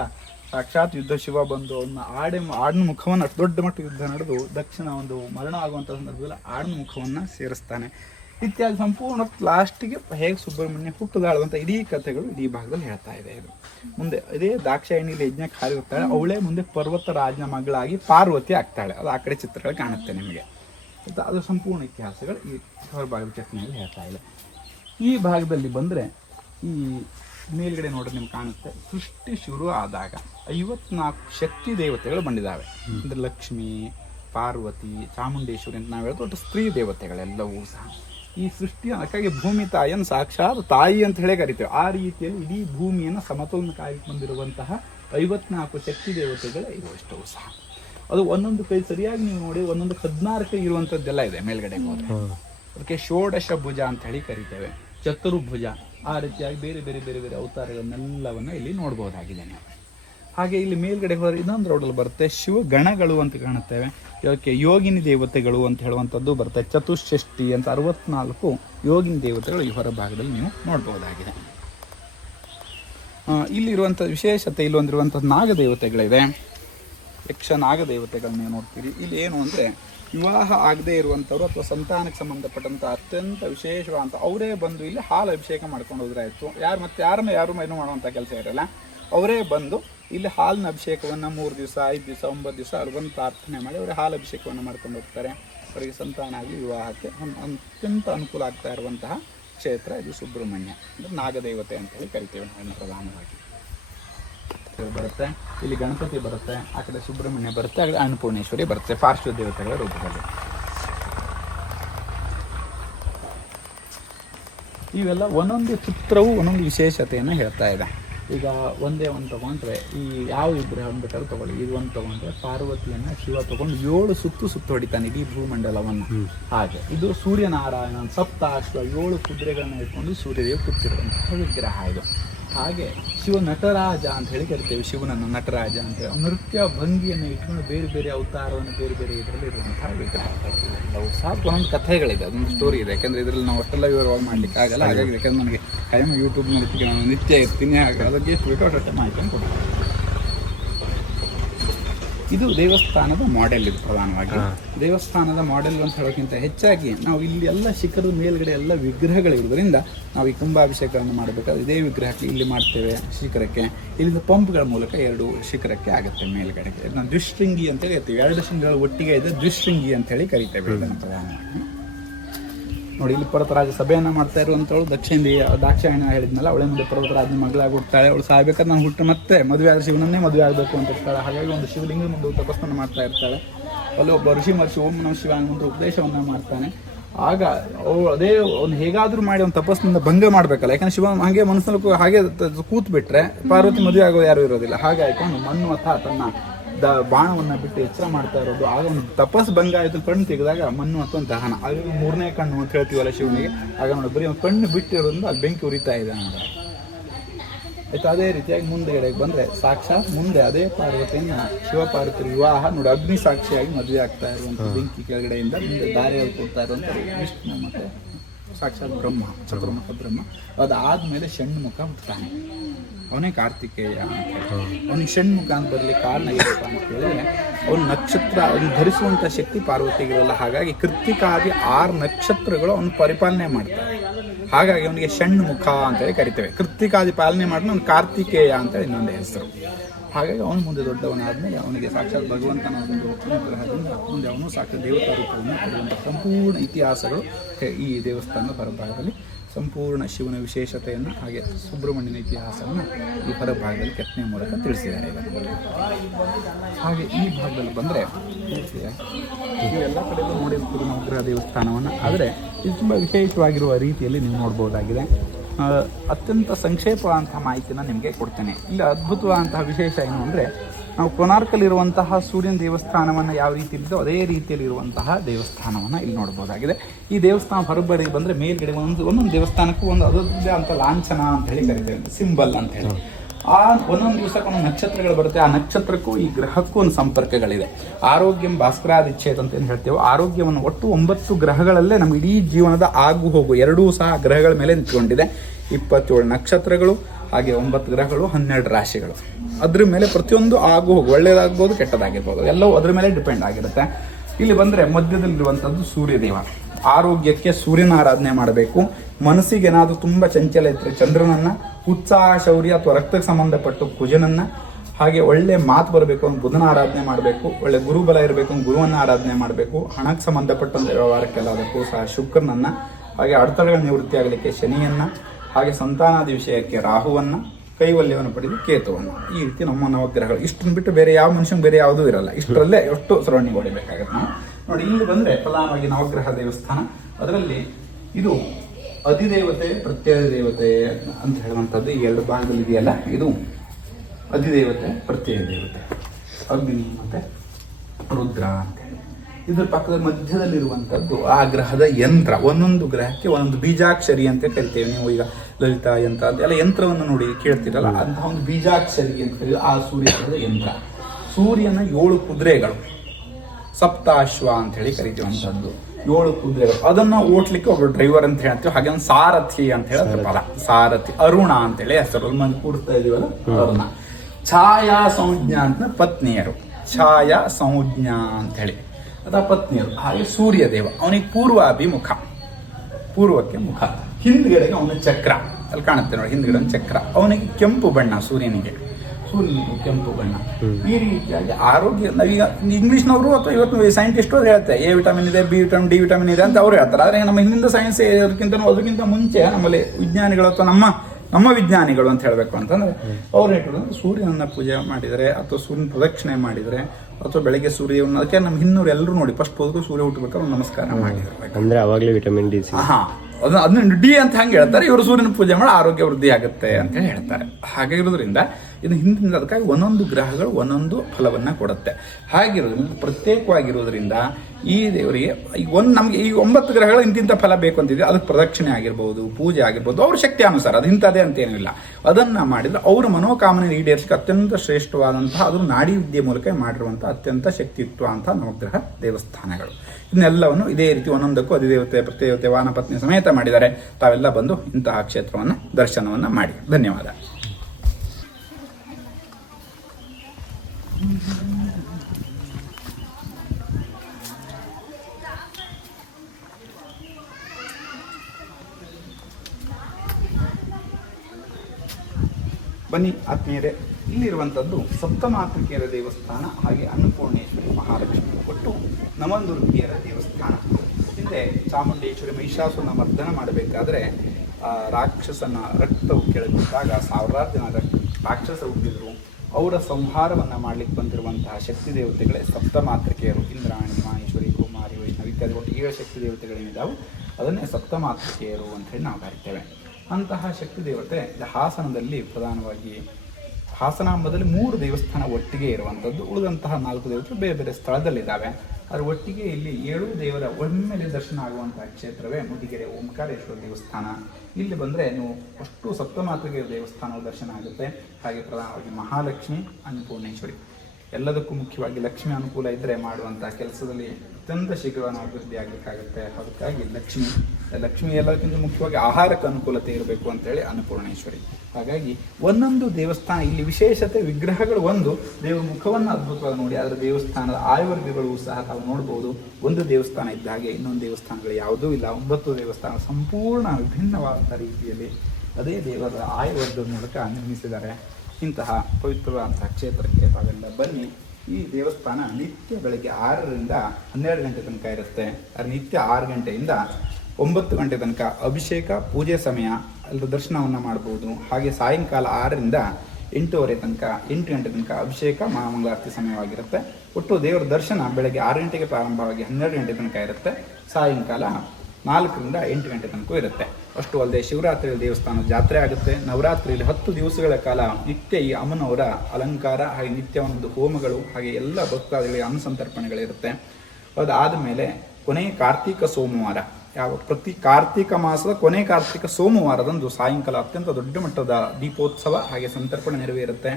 ಸಾಕ್ಷಾತ್ ಯುದ್ಧ ಶಿವ ಬಂದು ಅವನ್ನ ಆಡಿನ ಮುಖವನ್ನು ಅಷ್ಟು ದೊಡ್ಡ ಮಟ್ಟ ಯುದ್ಧ ನಡೆದು ದಕ್ಷಿಣ ಒಂದು ಮರಣ ಆಗುವಂಥ ಸಂದರ್ಭದಲ್ಲಿ ಆಡಿನ ಮುಖವನ್ನು ಸೇರಿಸ್ತಾನೆ. ಇತ್ಯಾದಿ ಸಂಪೂರ್ಣ ಲಾಸ್ಟಿಗೆ ಹೇಗೆ ಸುಬ್ರಹ್ಮಣ್ಯ ಹುಟ್ಟುದಾಳುವಂಥ ಇಡೀ ಕಥೆಗಳು ಇಡೀ ಭಾಗದಲ್ಲಿ ಹೇಳ್ತಾ ಇದೆ. ಇದು ಮುಂದೆ ಇದೇ ದಾಕ್ಷಾಯಣಿಲಿ ಯಜ್ಞಕ್ಕೆ ಹಾರಿರ್ತಾಳೆ. ಅವಳೇ ಮುಂದೆ ಪರ್ವತ ರಾಜನ ಮಗಳಾಗಿ ಪಾರ್ವತಿ ಆಗ್ತಾಳೆ. ಅದು ಆ ಕಡೆ ಚಿತ್ರಗಳು ಕಾಣುತ್ತೆ ನಿಮಗೆ. ಅದು ಸಂಪೂರ್ಣ ಇತಿಹಾಸಗಳು ಈ ಹೊರಭಾಗದ ಚಟ್ನಿಯಲ್ಲಿ ಹೇಳ್ತಾ ಇದೆ. ಈ ಭಾಗದಲ್ಲಿ ಬಂದರೆ ಈ ಮೇಲ್ಗಡೆ ನೋಡ್ರಿ ನಿಮ್ಗೆ ಕಾಣುತ್ತೆ, ಸೃಷ್ಟಿ ಶುರು ಆದಾಗ 54 ಶಕ್ತಿ ದೇವತೆಗಳು ಬಂದಿದ್ದಾವೆ. ಅಂದರೆ ಲಕ್ಷ್ಮಿ, ಪಾರ್ವತಿ, ಚಾಮುಂಡೇಶ್ವರಿ ಅಂತ ನಾವು ಹೇಳ್ತು, ಒಟ್ಟು ಸ್ತ್ರೀ ದೇವತೆಗಳೆಲ್ಲವೂ ಸಹ ಈ ಸೃಷ್ಟಿಯ ಅದಕ್ಕಾಗಿ ಭೂಮಿ ತಾಯಿಯನ್ನು ಸಾಕ್ಷಾತ್ ತಾಯಿ ಅಂತ ಹೇಳೇ ಕರಿತೇವೆ. ಆ ರೀತಿಯಲ್ಲಿ ಇಡೀ ಭೂಮಿಯನ್ನು ಸಮತೋಲನ ಕಾಯಿ ಬಂದಿರುವಂತಹ 54 ಶಕ್ತಿ ದೇವತೆಗಳು ಇರುವಷ್ಟವು ಸಹ. ಅದು ಒಂದೊಂದು ಕೈ ಸರಿಯಾಗಿ ನೀವು ನೋಡಿ, ಒಂದೊಂದು 14 ಕೈ ಇರುವಂಥದ್ದೆಲ್ಲ ಇದೆ ಮೇಲ್ಗಡೆ ಹೋದರೆ. ಅದಕ್ಕೆ ಷೋಡಶ ಭುಜ ಅಂತ ಹೇಳಿ ಕರಿತೇವೆ, ಚತುರ್ಭುಜ. ಆ ರೀತಿಯಾಗಿ ಬೇರೆ ಬೇರೆ ಬೇರೆ ಬೇರೆ ಅವತಾರಗಳನ್ನೆಲ್ಲವನ್ನು ಇಲ್ಲಿ ನೋಡ್ಬೋದಾಗಿದೆ ನಾವು. ಹಾಗೆ ಇಲ್ಲಿ ಮೇಲ್ಗಡೆ ಹೋದರೆ ಇನ್ನೊಂದು ರೋಡಲ್ಲಿ ಬರುತ್ತೆ ಶಿವಗಣಗಳು ಅಂತ ಕಾಣುತ್ತೇವೆ. ಇದಕ್ಕೆ ಯೋಗಿನಿ ದೇವತೆಗಳು ಅಂತ ಹೇಳುವಂಥದ್ದು ಬರುತ್ತೆ. ಚತುಷ್ಷಷ್ಟಿ ಅಂತ 64 ಯೋಗಿನಿ ದೇವತೆಗಳು ಈ ಹೊರ ಭಾಗದಲ್ಲಿ ನೀವು ನೋಡ್ಬೋದಾಗಿದೆ. ಇಲ್ಲಿರುವಂಥ ವಿಶೇಷತೆ, ಇಲ್ಲೊಂದಿರುವಂಥದ್ದು ನಾಗದೇವತೆಗಳಿವೆ. ಯಕ್ಷ ನಾಗದೇವತೆಗಳನ್ನ ನೀವು ನೋಡ್ತೀರಿ. ಇಲ್ಲಿ ಏನು ಅಂದರೆ ವಿವಾಹ ಆಗದೇ ಇರುವಂಥವ್ರು ಅಥವಾ ಸಂತಾನಕ್ಕೆ ಸಂಬಂಧಪಟ್ಟಂಥ ಅತ್ಯಂತ ವಿಶೇಷವಾದಂಥ ಅವರೇ ಬಂದು ಇಲ್ಲಿ ಹಾಲು ಅಭಿಷೇಕ ಮಾಡ್ಕೊಂಡು ಹೋದ್ರೆ ಆಯಿತು. ಯಾರು ಏನು ಮಾಡುವಂಥ ಕೆಲಸ ಇರಲ್ಲ. ಅವರೇ ಬಂದು ಇಲ್ಲಿ ಹಾಲಿನ ಅಭಿಷೇಕವನ್ನು 3 ದಿವಸ 5 ದಿವಸ 9 ದಿವಸ ಅವ್ರು ಬಂದು ಪ್ರಾರ್ಥನೆ ಮಾಡಿ ಅವರೇ ಹಾಲು ಅಭಿಷೇಕವನ್ನು ಮಾಡ್ಕೊಂಡು ಹೋಗ್ತಾರೆ. ಅವರಿಗೆ ಸಂತಾನ ಆಗಲಿ ವಿವಾಹಕ್ಕೆ ಅತ್ಯಂತ ಅನುಕೂಲ ಆಗ್ತಾ ಇರುವಂತಹ ಕ್ಷೇತ್ರ ಇದು ಸುಬ್ರಹ್ಮಣ್ಯ. ಅಂದರೆ ನಾಗದೇವತೆ ಅಂತೇಳಿ ಕರಿತೇವೆ ನಾವು ಪ್ರಧಾನವಾಗಿ. ಬರುತ್ತೆ ಇಲ್ಲಿ ಗಣಪತಿ ಬರುತ್ತೆ, ಆ ಕಡೆ ಸುಬ್ರಹ್ಮಣ್ಯ ಬರುತ್ತೆ, ಆ ಕಡೆ ಅನ್ನಪೂರ್ಣೇಶ್ವರಿ ಬರುತ್ತೆ ಪಾರ್ಶ್ವ ದೇವತೆಗಳ ರೂಪದಲ್ಲಿ. ಇವೆಲ್ಲ ಒಂದೊಂದು ಚಿತ್ರವು ಒಂದೊಂದು ವಿಶೇಷತೆಯನ್ನು ಹೇಳ್ತಾ ಇದೆ. ಈಗ ಒಂದೇ ಒಂದು ತೊಗೊಂಡ್ರೆ ಈ ಯಾವ ವಿಗ್ರಹ ಬೇಕಾದ್ರೂ ತೊಗೊಳ್ಳಿ. ಇದು ಒಂದು ತೊಗೊಂಡ್ರೆ ಪಾರ್ವತಿಯನ್ನು ಶಿವ ತೊಗೊಂಡು 7 ಸುತ್ತು ಹೊಡಿತಾನೆ ಇಡೀ ಭೂಮಂಡಲವನ್ನು. ಹಾಗೆ ಇದು ಸೂರ್ಯನಾರಾಯಣ ಸಪ್ತಾಶ್ವ 7 ಕುದುರೆಗಳನ್ನ ಇಟ್ಕೊಂಡು ಸೂರ್ಯದೇವ್ ಕೂತಿರುವಂತಹ ವಿಗ್ರಹ ಇದು. ಹಾಗೆ ಶಿವ ನಟರಾಜ ಅಂತ ಹೇಳಿ ಕರಿತೇವೆ, ಶಿವನನ್ನು ನಟರಾಜ ಅಂತೇಳಿ. ನೃತ್ಯ ಭಂಗಿಯನ್ನು ಇಟ್ಕೊಂಡು ಬೇರೆ ಬೇರೆ ಅವತಾರವನ್ನು ಬೇರೆ ಬೇರೆ ಇದರಲ್ಲಿ ಇರುವಂತಹ ವಿಗ್ರಹಗಳು ಸಹ ಒಂದೊಂದು ಕಥೆಗಳಿದೆ, ಅದೊಂದು ಸ್ಟೋರಿ ಇದೆ. ಯಾಕೆಂದರೆ ಇದರಲ್ಲಿ ನಾವು ಅಷ್ಟೆಲ್ಲ ವಿವರವಾಗಿ ಮಾಡ್ಲಿಕ್ಕೆ ಆಗಲ್ಲ. ಹಾಗಾಗಿ ಯಾಕಂದ್ರೆ ನನಗೆ ಟೈಮ್ ಯೂಟ್ಯೂಬ್ ನೋಡ್ತೀನಿ, ನಾನು ನಿತ್ಯ ಇರ್ತೀನಿ, ಹಾಗೆ ಅದಕ್ಕೆ ಎಷ್ಟು ಬೇಕೋ ಅಷ್ಟು ಮಾಹಿತಿಯನ್ನು ಕೊಡ್ತೀನಿ. ಇದು ದೇವಸ್ಥಾನದ ಮಾಡೆಲ್. ಇದು ಪ್ರಧಾನವಾಗಿ ದೇವಸ್ಥಾನದ ಮಾಡೆಲ್ ಅಂತ ಹೇಳೋಕ್ಕಿಂತ ಹೆಚ್ಚಾಗಿ ನಾವು ಇಲ್ಲಿ ಎಲ್ಲ ಶಿಖರದ ಮೇಲ್ಗಡೆ ಎಲ್ಲ ವಿಗ್ರಹಗಳಿರೋದ್ರಿಂದ ನಾವು ಈ ಕುಂಭಾಭಿಷೇಕವನ್ನು ಮಾಡಬೇಕಾದ್ರೆ ಇದೇ ವಿಗ್ರಹಕ್ಕೆ ಇಲ್ಲಿ ಮಾಡ್ತೇವೆ ಶಿಖರಕ್ಕೆ. ಇಲ್ಲಿಂದ ಪಂಪ್ಗಳ ಮೂಲಕ 2 ಶಿಖರಕ್ಕೆ ಆಗುತ್ತೆ ಮೇಲ್ಗಡೆಗೆ. ನಾವು ದ್ವಿಶೃಂಗಿ ಅಂತೇಳಿ ಹೇಳ್ತೀವಿ. 2 ಶೃಂಗಗಳು ಒಟ್ಟಿಗೆ ಇದೆ, ದ್ವಿಶೃಂಗಿ ಅಂತೇಳಿ ಕರಿತೇವೆ ಇದನ್ನು ಪ್ರಧಾನವಾಗಿ. ನೋಡಿ ಇಲ್ಲಿ ಪರ್ವತರಾಜ ಸಭೆಯನ್ನು ಮಾಡ್ತಾ ಇರುವಂಥವಳು ದಾಕ್ಷಾಯಣ ಹೇಳಿದ್ನಲ್ಲ, ಅವಳೇ ಮುಂದೆ ಪರ್ವತರಾಜನ ಮಗಳಾಗಿ ಹುಡ್ತಾಳೆ. ಅವಳು ಸಾಯ್ಬೇಕಾದ್ರೆ ನಾನು ಹುಟ್ಟು ಮತ್ತೆ ಮದುವೆ ಆದ ಶಿವನನ್ನೇ ಮದುವೆ ಆಗಬೇಕು ಅಂತ ಇರ್ತಾಳೆ. ಹಾಗಾಗಿ ಒಂದು ಶಿವಲಿಂಗದ ಮುಂದೆ ತಪಸ್ಸನ್ನು ಮಾಡ್ತಾ ಇರ್ತಾಳೆ. ಅಲ್ಲಿ ಒಬ್ಬ ಋಷಿ ಮಹರ್ಷಿ ಓಂ ನಮಃ ಶಿವಾಯ ಅಂತ ಉಪದೇಶವನ್ನು ಮಾಡ್ತಾನೆ. ಆಗ ಅದೇ ಅವ್ನು ಹೇಗಾದ್ರೂ ಮಾಡಿ ಒಂದು ತಪಸ್ಸಿನಿಂದ ಭಂಗ ಮಾಡಬೇಕಲ್ಲ, ಯಾಕಂದ್ರೆ ಶಿವ ಹಾಗೆ ಮನಸ್ಸಲ್ಲಿ ಹಾಗೆ ಕೂತ್ ಬಿಟ್ರೆ ಪಾರ್ವತಿ ಮದುವೆ ಆಗೋದು ಯಾರು ಇರೋದಿಲ್ಲ. ಹಾಗಾಗಿ ಅವನು ಮನ್ಮಥ ತನ್ನ ಬಾಣವನ್ನು ಬಿಟ್ಟು ಎಚ್ಚರ ಮಾಡ್ತಾ ಇರೋದು. ಆಗ ಒಂದು ತಪಸ್ ಭಂಗ ಆಯಿತು, ಕಣ್ಣು ತೆಗೆದಾಗ ಮನ್ಮಥ ಅಂತ ದಹನ, ಅದು 3ನೇ ಕಣ್ಣು ಅಂತ ಹೇಳ್ತೀವಲ್ಲ ಶಿವನಿಗೆ. ಆಗ ನೋಡಿ ಬರೀ ಒಂದು ಕಣ್ಣು ಬಿಟ್ಟಿರೋದ್ರಿಂದ ಅಲ್ಲಿ ಬೆಂಕಿ ಉರಿತಾ ಇದೆ ಅಂತ ಆಯ್ತು. ಅದೇ ರೀತಿಯಾಗಿ ಮುಂದೆಗಡೆಗೆ ಬಂದರೆ ಸಾಕ್ಷಾತ್ ಮುಂದೆ ಅದೇ ಪಾರ್ವತಿಯನ್ನು ಶಿವಪಾರ್ವತಿ ವಿವಾಹ ನೋಡಿ ಅಗ್ನಿ ಸಾಕ್ಷಿಯಾಗಿ ಮದುವೆ ಆಗ್ತಾ ಇರುವಂಥ ಬೆಂಕಿ ಕೆಳಗಡೆಯಿಂದ ಮುಂದೆ ದಾರಿಯಲ್ಲಿ ಕೊಡ್ತಾ ಇರುವಂಥ ವಿಷ್ಣು ಮತ್ತು ಸಾಕ್ಷಾತ್ ಬ್ರಹ್ಮ, ಚತುರ್ಮುಖ ಬ್ರಹ್ಮ. ಅದಾದಮೇಲೆ ಷಣ್ಮುಖ ಹುಡ್ತಾನೆ, ಅವನೇ ಕಾರ್ತಿಕೇಯ ಅಂತ ಹೇಳಿ. ಅವನಿಗೆ ಷಣ್ಮುಖ ಅಂತ ಬರಲಿಕ್ಕೆ ಕಾರಣ ಏನಪ್ಪ ಅಂತ ಹೇಳಿದ್ರೆ ಅವನು ನಕ್ಷತ್ರ ಅವನು ಧರಿಸುವಂಥ ಶಕ್ತಿ ಪಾರ್ವತಿಗಿರಲ್ಲ. ಹಾಗಾಗಿ ಕೃತ್ತಿಕಾದಿ 6 ನಕ್ಷತ್ರಗಳು ಅವನು ಪರಿಪಾಲನೆ ಮಾಡ್ತಾರೆ. ಹಾಗಾಗಿ ಅವನಿಗೆ ಷಣ್ಮುಖ ಅಂತೇಳಿ ಕರಿತೇವೆ. ಕೃತ್ತಿಕಾದಿ ಪಾಲನೆ ಮಾಡಿದ್ರೆ ಅವನು ಕಾರ್ತಿಕೇಯ ಅಂತೇಳಿ ಇನ್ನೊಂದು ಹೆಸರು. ಹಾಗಾಗಿ ಅವನು ಮುಂದೆ ದೊಡ್ಡವನಾದ್ಮೇಲೆ ಅವನಿಗೆ ಸಾಕ್ಷಾತ್ ಭಗವಂತನ ಒಂದು ಅನುಗ್ರಹದಿಂದ ಮುಂದೆ ಅವನು ಸಾಕ್ಷಾತ್ ದೇವತಾ ರೂಪವನ್ನು ಪಡೆಯುವಂಥ ಸಂಪೂರ್ಣ ಇತಿಹಾಸಗಳು ಈ ದೇವಸ್ಥಾನದ ಹೊರಭಾಗದಲ್ಲಿ ಸಂಪೂರ್ಣ ಶಿವನ ವಿಶೇಷತೆಯನ್ನು ಹಾಗೆ ಸುಬ್ರಹ್ಮಣ್ಯನ ಇತಿಹಾಸವನ್ನು ಈ ಹೊರಭಾಗದಲ್ಲಿ ಕೆತ್ತನೆ ಮೂಲಕ ತಿಳಿಸಿದ್ದಾರೆ. ಹಾಗೆ ಈ ಭಾಗದಲ್ಲಿ ಬಂದರೆ ಎಲ್ಲ ಕಡೆಯಲ್ಲೂ ನೋಡಿರ್ತೀವಿ ನವಗ್ರಹ ದೇವಸ್ಥಾನವನ್ನು, ಆದರೆ ಇದು ತುಂಬ ವಿಶೇಷವಾಗಿರುವ ರೀತಿಯಲ್ಲಿ ನೀವು ನೋಡ್ಬೋದಾಗಿದೆ. ಅತ್ಯಂತ ಸಂಕ್ಷೇಪವಾದಂತಹ ಮಾಹಿತಿನ ನಿಮಗೆ ಕೊಡ್ತೇನೆ. ಇಲ್ಲಿ ಅದ್ಭುತವಾದಂತಹ ವಿಶೇಷ ಏನು ಅಂದರೆ, ನಾವು ಕೊನಾರ್ಕಲ್ಲಿರುವಂತಹ ಸೂರ್ಯನ ದೇವಸ್ಥಾನವನ್ನು ಯಾವ ರೀತಿ ಇದ್ದೋ ಅದೇ ರೀತಿಯಲ್ಲಿರುವಂತಹ ದೇವಸ್ಥಾನವನ್ನು ಇಲ್ಲಿ ನೋಡ್ಬೋದಾಗಿದೆ. ಈ ದೇವಸ್ಥಾನ ಹೊರಬರಿಗೆ ಬಂದರೆ ಮೇಲ್ಗಡೆ ಒಂದೊಂದು ದೇವಸ್ಥಾನಕ್ಕೂ ಒಂದು ಅದರದ್ದೇ ಅಂತ ಲಾಂಛನ ಅಂತ ಹೇಳಿ ಕರಿತೇವೆ, ಸಿಂಬಲ್ ಅಂತ ಹೇಳಿ. ಆ ಒಂದೊಂದು ದಿವಸಕ್ಕೆ ಒಂದು ನಕ್ಷತ್ರಗಳು ಬರುತ್ತೆ. ಆ ನಕ್ಷತ್ರಕ್ಕೂ ಈ ಗ್ರಹಕ್ಕೂ ಒಂದು ಸಂಪರ್ಕಗಳಿದೆ. ಆರೋಗ್ಯಂ ಭಾಸ್ಕರಾದಿಚ್ಛೇತ್ ಅಂತ ಏನು ಹೇಳ್ತೇವೆ, ಆರೋಗ್ಯವನ್ನು ಒಟ್ಟು 9 ಗ್ರಹಗಳಲ್ಲೇ ನಮ್ಮ ಇಡೀ ಜೀವನದ ಆಗು ಹೋಗು ಎರಡೂ ಸಹ ಗ್ರಹಗಳ ಮೇಲೆ ನಿಂತ್ಕೊಂಡಿದೆ. 27 ನಕ್ಷತ್ರಗಳು, ಹಾಗೆ 9 ಗ್ರಹಗಳು, 12 ರಾಶಿಗಳು. ಅದ್ರ ಮೇಲೆ ಪ್ರತಿಯೊಂದು ಆಗು ಹೋಗು, ಒಳ್ಳೆಯದಾಗ್ಬೋದು ಕೆಟ್ಟದಾಗಿರ್ಬೋದು, ಎಲ್ಲವೂ ಅದ್ರ ಮೇಲೆ ಡಿಪೆಂಡ್ ಆಗಿರುತ್ತೆ. ಇಲ್ಲಿ ಬಂದರೆ ಮಧ್ಯದಲ್ಲಿರುವಂಥದ್ದು ಸೂರ್ಯದೇವ. ಆರೋಗ್ಯಕ್ಕೆ ಸೂರ್ಯನ ಆರಾಧನೆ ಮಾಡಬೇಕು. ಮನಸ್ಸಿಗೆ ಏನಾದರೂ ತುಂಬ ಚಂಚಲ ಇದ್ದರೆ ಚಂದ್ರನನ್ನು, ಉತ್ಸಾಹ ಶೌರ್ಯ ಅಥವಾ ರಕ್ತಕ್ಕೆ ಸಂಬಂಧಪಟ್ಟು ಕುಜನನ್ನು, ಹಾಗೆ ಒಳ್ಳೆ ಮಾತು ಬರಬೇಕು ಅಂದ್ರೆ ಬುಧನ ಆರಾಧನೆ ಮಾಡಬೇಕು. ಒಳ್ಳೆ ಗುರುಬಲ ಇರಬೇಕು ಅಂದ್ರೆ ಗುರುವನ್ನು ಆರಾಧನೆ ಮಾಡಬೇಕು. ಹಣಕ್ಕೆ ಸಂಬಂಧಪಟ್ಟಂಥ ವ್ಯವಹಾರಕ್ಕೆಲ್ಲದಕ್ಕೂ ಸಹ ಶುಕ್ರನನ್ನು, ಹಾಗೆ ಅಡೆತಡೆಗಳ ನಿವೃತ್ತಿ ಆಗಲಿಕ್ಕೆ ಶನಿಯನ್ನು, ಹಾಗೆ ಸಂತಾನಾದಿ ವಿಷಯಕ್ಕೆ ರಾಹುವನ್ನು, ಕೈವಲ್ಯವನ್ನು ಪಡೆದು ಕೇತುವನ್ನು. ಈ ರೀತಿ ನಮ್ಮ ನವಗ್ರಹಗಳು. ಇಷ್ಟನ್ನು ಬಿಟ್ಟು ಬೇರೆ ಯಾವ ಮನುಷ್ಯನಿಗೆ ಬೇರೆ ಯಾವುದೂ ಇರಲ್ಲ. ಇಷ್ಟರಲ್ಲೇ ಎಷ್ಟು ಸರೌಂಡಿಂಗ್ ಹೊಡಿಬೇಕಾಗತ್ತೆ ನಾವು. ನೋಡಿ ಇಲ್ಲಿ ಬಂದರೆ ಪ್ರಧಾನವಾಗಿ ನವಗ್ರಹ ದೇವಸ್ಥಾನ. ಅದರಲ್ಲಿ ಇದು ಅಧಿದೇವತೆ ಪ್ರತ್ಯಯ ದೇವತೆ ಅಂತ ಹೇಳುವಂಥದ್ದು ಈ 2 ಭಾಗದಲ್ಲಿ ಇದೆಯಲ್ಲ, ಇದು ಅಧಿದೇವತೆ ಪ್ರತ್ಯಯ ದೇವತೆ, ಅಗ್ನಿ ಮತ್ತೆ ರುದ್ರ ಅಂತ ಹೇಳಿ. ಇದ್ರ ಪಕ್ಕದ ಮಧ್ಯದಲ್ಲಿರುವಂಥದ್ದು ಆ ಗ್ರಹದ ಯಂತ್ರ. ಒಂದೊಂದು ಗ್ರಹಕ್ಕೆ ಒಂದೊಂದು ಬೀಜಾಕ್ಷರಿ ಅಂತ ಕರಿತೇವೆ. ನೀವು ಈಗ ಲಲಿತಾ ಯಂತ್ರ ಅಂತ ಎಲ್ಲ ಯಂತ್ರವನ್ನು ನೋಡಿ ಕೇಳ್ತೀರಲ್ಲ, ಅಂತಹ ಒಂದು ಬೀಜಾಕ್ಷರಿ ಅಂತ ಹೇಳಿ ಆ ಸೂರ್ಯನ ಯಂತ್ರ. ಸೂರ್ಯನ 7 ಕುದುರೆಗಳು, ಸಪ್ತಾಶ್ವ ಅಂತ ಹೇಳಿ ಕರಿತೀವಂಥದ್ದು 7 ಕುದುರೆಗಳು. ಅದನ್ನ ಓಟ್ಲಿಕ್ಕೆ ಒಬ್ಬ ಡ್ರೈವರ್ ಅಂತ ಹೇಳ್ತೀವಿ. ಹಾಗೆ ಒಂದು ಸಾರಥಿ ಅಂತ ಹೇಳಿ ಪದ, ಸಾರಥಿ. ಅರುಣ ಅಂತೇಳಿ ಹೆಸರು, ಮಂದಿ ಕೂಡ್ತಾ ಇದೀವಲ್ಲ ಅರುಣ. ಛಾಯಾ ಸಂಜ್ಞಾ ಅಂತ ಪತ್ನಿಯರು, ಛಾಯಾ ಸಂಜ್ಞಾ ಅಂತ ಹೇಳಿ ಅದ ಪತ್ನಿಯರು. ಹಾಗೆ ಸೂರ್ಯದೇವ, ಅವನಿಗೆ ಪೂರ್ವಾಭಿಮುಖ, ಪೂರ್ವಕ್ಕೆ ಮುಖ. ಹಿಂದ್ಗಡೆಗೆ ಅವನ ಚಕ್ರ, ಅಲ್ಲಿ ಕಾಣುತ್ತೆ ನೋಡಿ ಹಿಂದ್ಗಡೆ ಒಂದು ಚಕ್ರ. ಅವನಿಗೆ ಕೆಂಪು ಬಣ್ಣ, ಸೂರ್ಯನಿಗೆ ಕೆಂಪು ಬಣ್ಣ. ಈ ರೀತಿಯಾಗಿ ಆರೋಗ್ಯ. ನಾವೀಗ ಇಂಗ್ಲೀಷ್ನವರು ಅಥವಾ ಇವತ್ತು ಸೈಂಟಿಸ್ಟು ಅವ್ರು ಹೇಳ್ತಾರೆ ಎ ವಿಟಮಿನ್ ಇದೆ, ಬಿ ವಿಟಮಿನ್, ಡಿ ವಿಟಮಿನ್ ಇದೆ ಅಂತ ಅವ್ರು ಹೇಳ್ತಾರೆ. ಆದರೆ ನಮ್ಮ ಹಿಂದಿನ ಸೈನ್ಸ್ ಅದಕ್ಕಿಂತ ಮುಂಚೆ ನಮ್ಮಲ್ಲಿ ವಿಜ್ಞಾನಿಗಳು ಅಥವಾ ನಮ್ಮ ವಿಜ್ಞಾನಿಗಳು ಅಂತ ಹೇಳಬೇಕು ಅಂತಂದ್ರೆ ಅವ್ರು ಹೇಳಿದ್ರು, ಸೂರ್ಯನನ್ನ ಪೂಜೆ ಮಾಡಿದರೆ ಅಥವಾ ಸೂರ್ಯನ ಪ್ರದಕ್ಷಿಣೆ ಮಾಡಿದರೆ ಅಥವಾ ಬೆಳಗ್ಗೆ ಸೂರ್ಯವನ್ನು, ಅದಕ್ಕೆ ನಮ್ಮ ಹಿನ್ನೋರು ಎಲ್ಲರೂ ನೋಡಿ ಫಸ್ಟ್ ಹೋದ್ರು ಸೂರ್ಯ ಹುಟ್ಟಬೇಕಾದ್ರೆ ನಮಸ್ಕಾರ ಮಾಡಿರ್ಬೇಕು. ಅಂದ್ರೆ ಅವಾಗಲೇ ವಿಟಮಿನ್ ಡಿ. ಅದನ್ನ ಡಿ ಅಂತ ಹಂಗೆ ಹೇಳ್ತಾರೆ. ಇವರು ಸೂರ್ಯನ ಪೂಜೆ ಮಾಡಿ ಆರೋಗ್ಯ ವೃದ್ಧಿ ಆಗುತ್ತೆ ಅಂತ ಹೇಳಿ ಹೇಳ್ತಾರೆ. ಹಾಗಿರೋದ್ರಿಂದ ಇದು ಹಿಂದಿನ ಅದಕ್ಕಾಗಿ ಒಂದೊಂದು ಗ್ರಹಗಳು ಒಂದೊಂದು ಫಲವನ್ನ ಕೊಡುತ್ತೆ. ಹಾಗಿರೋದ್ರಿಂದ ಪ್ರತ್ಯೇಕವಾಗಿರೋದ್ರಿಂದ ಈ ದೇವರಿಗೆ ಈಗ ನಮ್ಗೆ ಈ 9 ಗ್ರಹಗಳು ಇಂತಿಂತ ಫಲ ಬೇಕು ಅಂತಿದೆ. ಅದಕ್ಕೆ ಪ್ರದಕ್ಷಿಣೆ ಆಗಿರ್ಬೋದು, ಪೂಜೆ ಆಗಿರ್ಬೋದು, ಅವ್ರ ಶಕ್ತಿ ಅನುಸಾರ ಅದು ಇಂಥದ್ದೇ ಅಂತೇನಿಲ್ಲ. ಅದನ್ನ ಮಾಡಿದ್ರೆ ಅವ್ರ ಮನೋಕಾಮನೆ ಈಡೇರಿಸಲಿಕ್ಕೆ ಅತ್ಯಂತ ಶ್ರೇಷ್ಠವಾದಂತಹ, ಅದು ನಾಡಿ ವಿದ್ಯೆ ಮೂಲಕ ಮಾಡಿರುವಂತಹ ಅತ್ಯಂತ ಶಕ್ತಿತ್ವ ಅಂತ ನವಗ್ರಹ ದೇವಸ್ಥಾನಗಳು. ಇದನ್ನೆಲ್ಲವನ್ನು ಇದೇ ರೀತಿ ಒಂದೊಂದಕ್ಕೂ ಅಧಿದೇವತೆ ಪ್ರತ್ಯೇವತೆ ವಾನಪತ್ನಿ ಸಮೇತ ಮಾಡಿದ್ದಾರೆ. ತಾವೆಲ್ಲ ಬಂದು ಇಂತಹ ಕ್ಷೇತ್ರವನ್ನು ದರ್ಶನವನ್ನ ಮಾಡಿ. ಧನ್ಯವಾದ. ಬನ್ನಿ ಆತ್ಮೀಯರೇ, ಇಲ್ಲಿರುವಂಥದ್ದು ಸಪ್ತಮಾತೃಕೆಯರ ದೇವಸ್ಥಾನ, ಹಾಗೆ ಅನ್ನಪೂರ್ಣೇಶ್ವರಿ, ಮಹಾಲಕ್ಷ್ಮಿ, ಒಟ್ಟು ನವದುರ್ಗಿಯರ ದೇವಸ್ಥಾನ. ಹಿಂದೆ ಚಾಮುಂಡೇಶ್ವರಿ ಮಹಿಷಾಸುರನ ಮರ್ದನ ಮಾಡಬೇಕಾದ್ರೆ ರಾಕ್ಷಸನ ರಕ್ತವು ಕೆಳಗಿದ್ದಾಗ ಸಾವಿರಾರು ಜನ ರಾಕ್ಷಸ ಹುಟ್ಟಿದ್ರು. ಅವರ ಸಂಹಾರವನ್ನು ಮಾಡಲಿಕ್ಕೆ ಬಂದಿರುವಂತಹ ಶಕ್ತಿ ದೇವತೆಗಳೇ ಸಪ್ತಮಾತೃಕೆಯರು. ಇಂದ್ರಾಣಿ, ಮಹೇಶ್ವರಿ, ಕುಮಾರಿ, ವೈಷ್ಣವಿ ಇತ್ಯಾದಿ ಒಟ್ಟು 7 ಶಕ್ತಿ ದೇವತೆಗಳೇನಿದ್ದಾವೆ ಅದನ್ನೇ ಸಪ್ತಮಾತೃಕೆಯರು ಅಂತ ಹೇಳಿ ನಾವು ಕರಿತೇವೆ. ಅಂತಹ ಶಕ್ತಿ ದೇವತೆ ಹಾಸನದಲ್ಲಿ ಪ್ರಧಾನವಾಗಿ ಹಾಸನಾಂಬದಲ್ಲಿ 3 ದೇವಸ್ಥಾನ ಒಟ್ಟಿಗೆ ಇರುವಂಥದ್ದು. ಉಳಿದಂತಹ 4 ದೇವತೆಗಳು ಬೇರೆ ಬೇರೆ ಸ್ಥಳದಲ್ಲಿದ್ದಾವೆ. ಅದರ ಒಟ್ಟಿಗೆ ಇಲ್ಲಿ 7 ದೇವರ ಒಮ್ಮೆಲೆ ದರ್ಶನ ಆಗುವಂತಹ ಕ್ಷೇತ್ರವೇ ಮುದಿಗೆರೆ ಓಂಕಾರೇಶ್ವರ ದೇವಸ್ಥಾನ. ಇಲ್ಲಿ ಬಂದರೆ ನೀವು ಅಷ್ಟು ಸಪ್ತಮಾತೃಕೆಯ ದೇವಸ್ಥಾನದ ದರ್ಶನ ಆಗುತ್ತೆ. ಹಾಗೆ ಪ್ರಧಾನವಾಗಿ ಮಹಾಲಕ್ಷ್ಮಿ, ಅನ್ನಪೂರ್ಣೇಶ್ವರಿ, ಎಲ್ಲದಕ್ಕೂ ಮುಖ್ಯವಾಗಿ ಲಕ್ಷ್ಮಿ ಅನುಕೂಲ ಇದ್ದರೆ ಮಾಡುವಂಥ ಕೆಲಸದಲ್ಲಿ ಅತ್ಯಂತ ಶೀಘ್ರವಾಗಿ ಅಭಿವೃದ್ಧಿ ಆಗಲಿಕ್ಕಾಗುತ್ತೆ. ಅದಕ್ಕಾಗಿ ಲಕ್ಷ್ಮಿ ಎಲ್ಲದಕ್ಕಿಂತ ಮುಖ್ಯವಾಗಿ ಆಹಾರಕ್ಕೆ ಅನುಕೂಲತೆ ಇರಬೇಕು ಅಂತೇಳಿ ಅನ್ನಪೂರ್ಣೇಶ್ವರಿ. ಹಾಗಾಗಿ ಒಂದೊಂದು ದೇವಸ್ಥಾನ ಇಲ್ಲಿ ವಿಶೇಷತೆ, ವಿಗ್ರಹಗಳು ಒಂದು ದೇವರ ಮುಖವನ್ನು ಅದ್ಭುತವಾಗಿ ನೋಡಿ ಅದರ ದೇವಸ್ಥಾನದ ಆಯುವರ್ಗಗಳು ಸಹ ತಾವು ನೋಡ್ಬೋದು. ಒಂದು ದೇವಸ್ಥಾನ ಇದ್ದ ಹಾಗೆ ಇನ್ನೊಂದು ದೇವಸ್ಥಾನಗಳು ಯಾವುದೂ ಇಲ್ಲ. 9 ದೇವಸ್ಥಾನ ಸಂಪೂರ್ಣ ವಿಭಿನ್ನವಾದ ರೀತಿಯಲ್ಲಿ ಅದೇ ದೇವರ ಆಯುವರ್ಗದ ಮೂಲಕ ನಿರ್ಮಿಸಿದ್ದಾರೆ. ಇಂತಹ ಪವಿತ್ರವಾದಂತಹ ಕ್ಷೇತ್ರಕ್ಕೆ ತಾವೆಲ್ಲ ಬನ್ನಿ. ಈ ದೇವಸ್ಥಾನ ನಿತ್ಯ ಬೆಳಗ್ಗೆ 6ರಿಂದ 12 ಗಂಟೆ ತನಕ ಇರುತ್ತೆ. ನಿತ್ಯ 6 ಗಂಟೆಯಿಂದ 9 ಗಂಟೆ ತನಕ ಅಭಿಷೇಕ ಪೂಜೆ ಸಮಯ, ಎಲ್ಲರೂ ದರ್ಶನವನ್ನು ಮಾಡ್ಬೋದು. ಹಾಗೆ ಸಾಯಂಕಾಲ 6ರಿಂದ 8:30 ತನಕ 8 ಗಂಟೆ ತನಕ ಅಭಿಷೇಕ ಮಹಾಮಂಗಳಾರತಿ ಸಮಯವಾಗಿರುತ್ತೆ. ಒಟ್ಟು ದೇವರ ದರ್ಶನ ಬೆಳಗ್ಗೆ 6 ಗಂಟೆಗೆ ಪ್ರಾರಂಭವಾಗಿ 12 ಗಂಟೆ ತನಕ ಇರುತ್ತೆ. ಸಾಯಂಕಾಲ 4ರಿಂದ 8 ಗಂಟೆ ತನಕ ಇರುತ್ತೆ. ಅಷ್ಟು ಅಲ್ಲದೆ ಶಿವರಾತ್ರಿಯಲ್ಲಿ ದೇವಸ್ಥಾನ ಜಾತ್ರೆ ಆಗುತ್ತೆ. ನವರಾತ್ರಿಯಲ್ಲಿ 10 ದಿವಸಗಳ ಕಾಲ ನಿತ್ಯ ಈ ಅಮ್ಮನವರ ಅಲಂಕಾರ, ಹಾಗೆ ನಿತ್ಯ ಒಂದು ಹೋಮಗಳು, ಹಾಗೆ ಎಲ್ಲ ಭಕ್ತಾದಿಗಳಿಗೆ ಅನ್ನಸಂತರ್ಪಣೆಗಳಿರುತ್ತೆ. ಅದಾದ ಮೇಲೆ ಕೊನೆ ಕಾರ್ತಿಕ ಸೋಮವಾರ, ಪ್ರತಿ ಕಾರ್ತಿಕ ಮಾಸದ ಕೊನೆ ಕಾರ್ತಿಕ ಸೋಮವಾರದಂದು ಸಾಯಂಕಾಲ ಅತ್ಯಂತ ದೊಡ್ಡ ಮಟ್ಟದ ದೀಪೋತ್ಸವ ಹಾಗೆ ಸಂತರ್ಪಣೆ ನೆರವೇರುತ್ತೆ.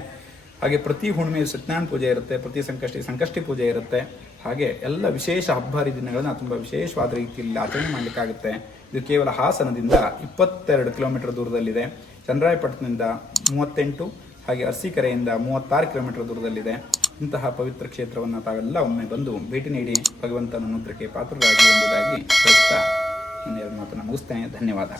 ಹಾಗೆ ಪ್ರತಿ ಹುಣ್ಣಿಮೆಯು ಸತ್ಯನಾರಾಯಣ ಪೂಜೆ ಇರುತ್ತೆ. ಪ್ರತಿ ಸಂಕಷ್ಟಿ ಪೂಜೆ ಇರುತ್ತೆ. ಹಾಗೆ ಎಲ್ಲ ವಿಶೇಷ ಹಬ್ಬ ಹರಿದಿನಗಳನ್ನು ತುಂಬ ವಿಶೇಷವಾದ ರೀತಿಯಲ್ಲಿ ಆಚರಣೆ ಮಾಡಲಿಕ್ಕಾಗುತ್ತೆ. ಇದು ಕೇವಲ ಹಾಸನದಿಂದ 22 ಕಿಲೋಮೀಟರ್ ದೂರದಲ್ಲಿದೆ. ಚನ್ನರಾಯಪಟ್ಟಣದಿಂದ 38, ಹಾಗೆ ಅರಸೀಕೆರೆಯಿಂದ 36 ಕಿಲೋಮೀಟರ್ ದೂರದಲ್ಲಿದೆ. ಇಂತಹ ಪವಿತ್ರ ಕ್ಷೇತ್ರವನ್ನು ತಾವೆಲ್ಲ ಒಮ್ಮೆ ಬಂದು ಭೇಟಿ ನೀಡಿ ಭಗವಂತನ ಅನುಗ್ರಹಕ್ಕೆ ಪಾತ್ರರಾಗಿ ಎಂಬುದಾಗಿ ಹೇಳ್ತಾ ನನ್ನ ಮಾತನ್ನು ಮುಗಿಸ್ತೇನೆ. ಧನ್ಯವಾದ.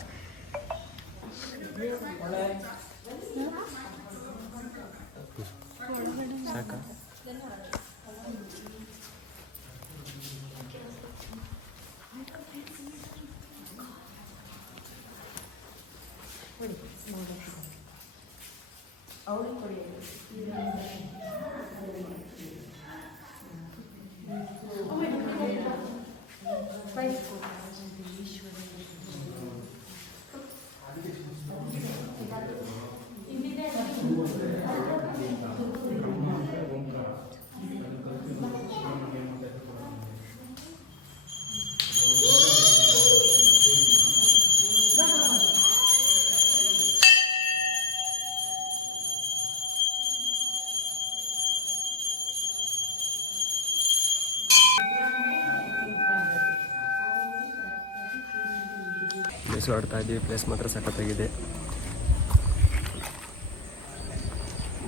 ಪ್ಲೇಸ್ ಆಡ್ತಾ ಇದ್ದೀವಿ. ಪ್ಲೇಸ್ ಮಾತ್ರ ಸಖತ್ತಾಗಿದೆ.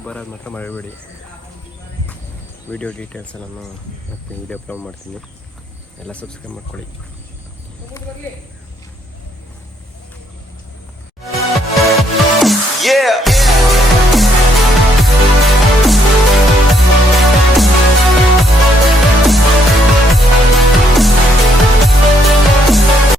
ಬರೋದು ಮಾತ್ರ ಮರಿಬೇಡಿ. ವಿಡಿಯೋ ಡೀಟೇಲ್ಸ್ ಎಲ್ಲ ಮತ್ತೆ ವಿಡಿಯೋ ಅಪ್ಲೋಡ್ ಮಾಡ್ತೀನಿ. ಎಲ್ಲ ಸಬ್ಸ್ಕ್ರೈಬ್ ಮಾಡ್ಕೊಳ್ಳಿ. Yeah.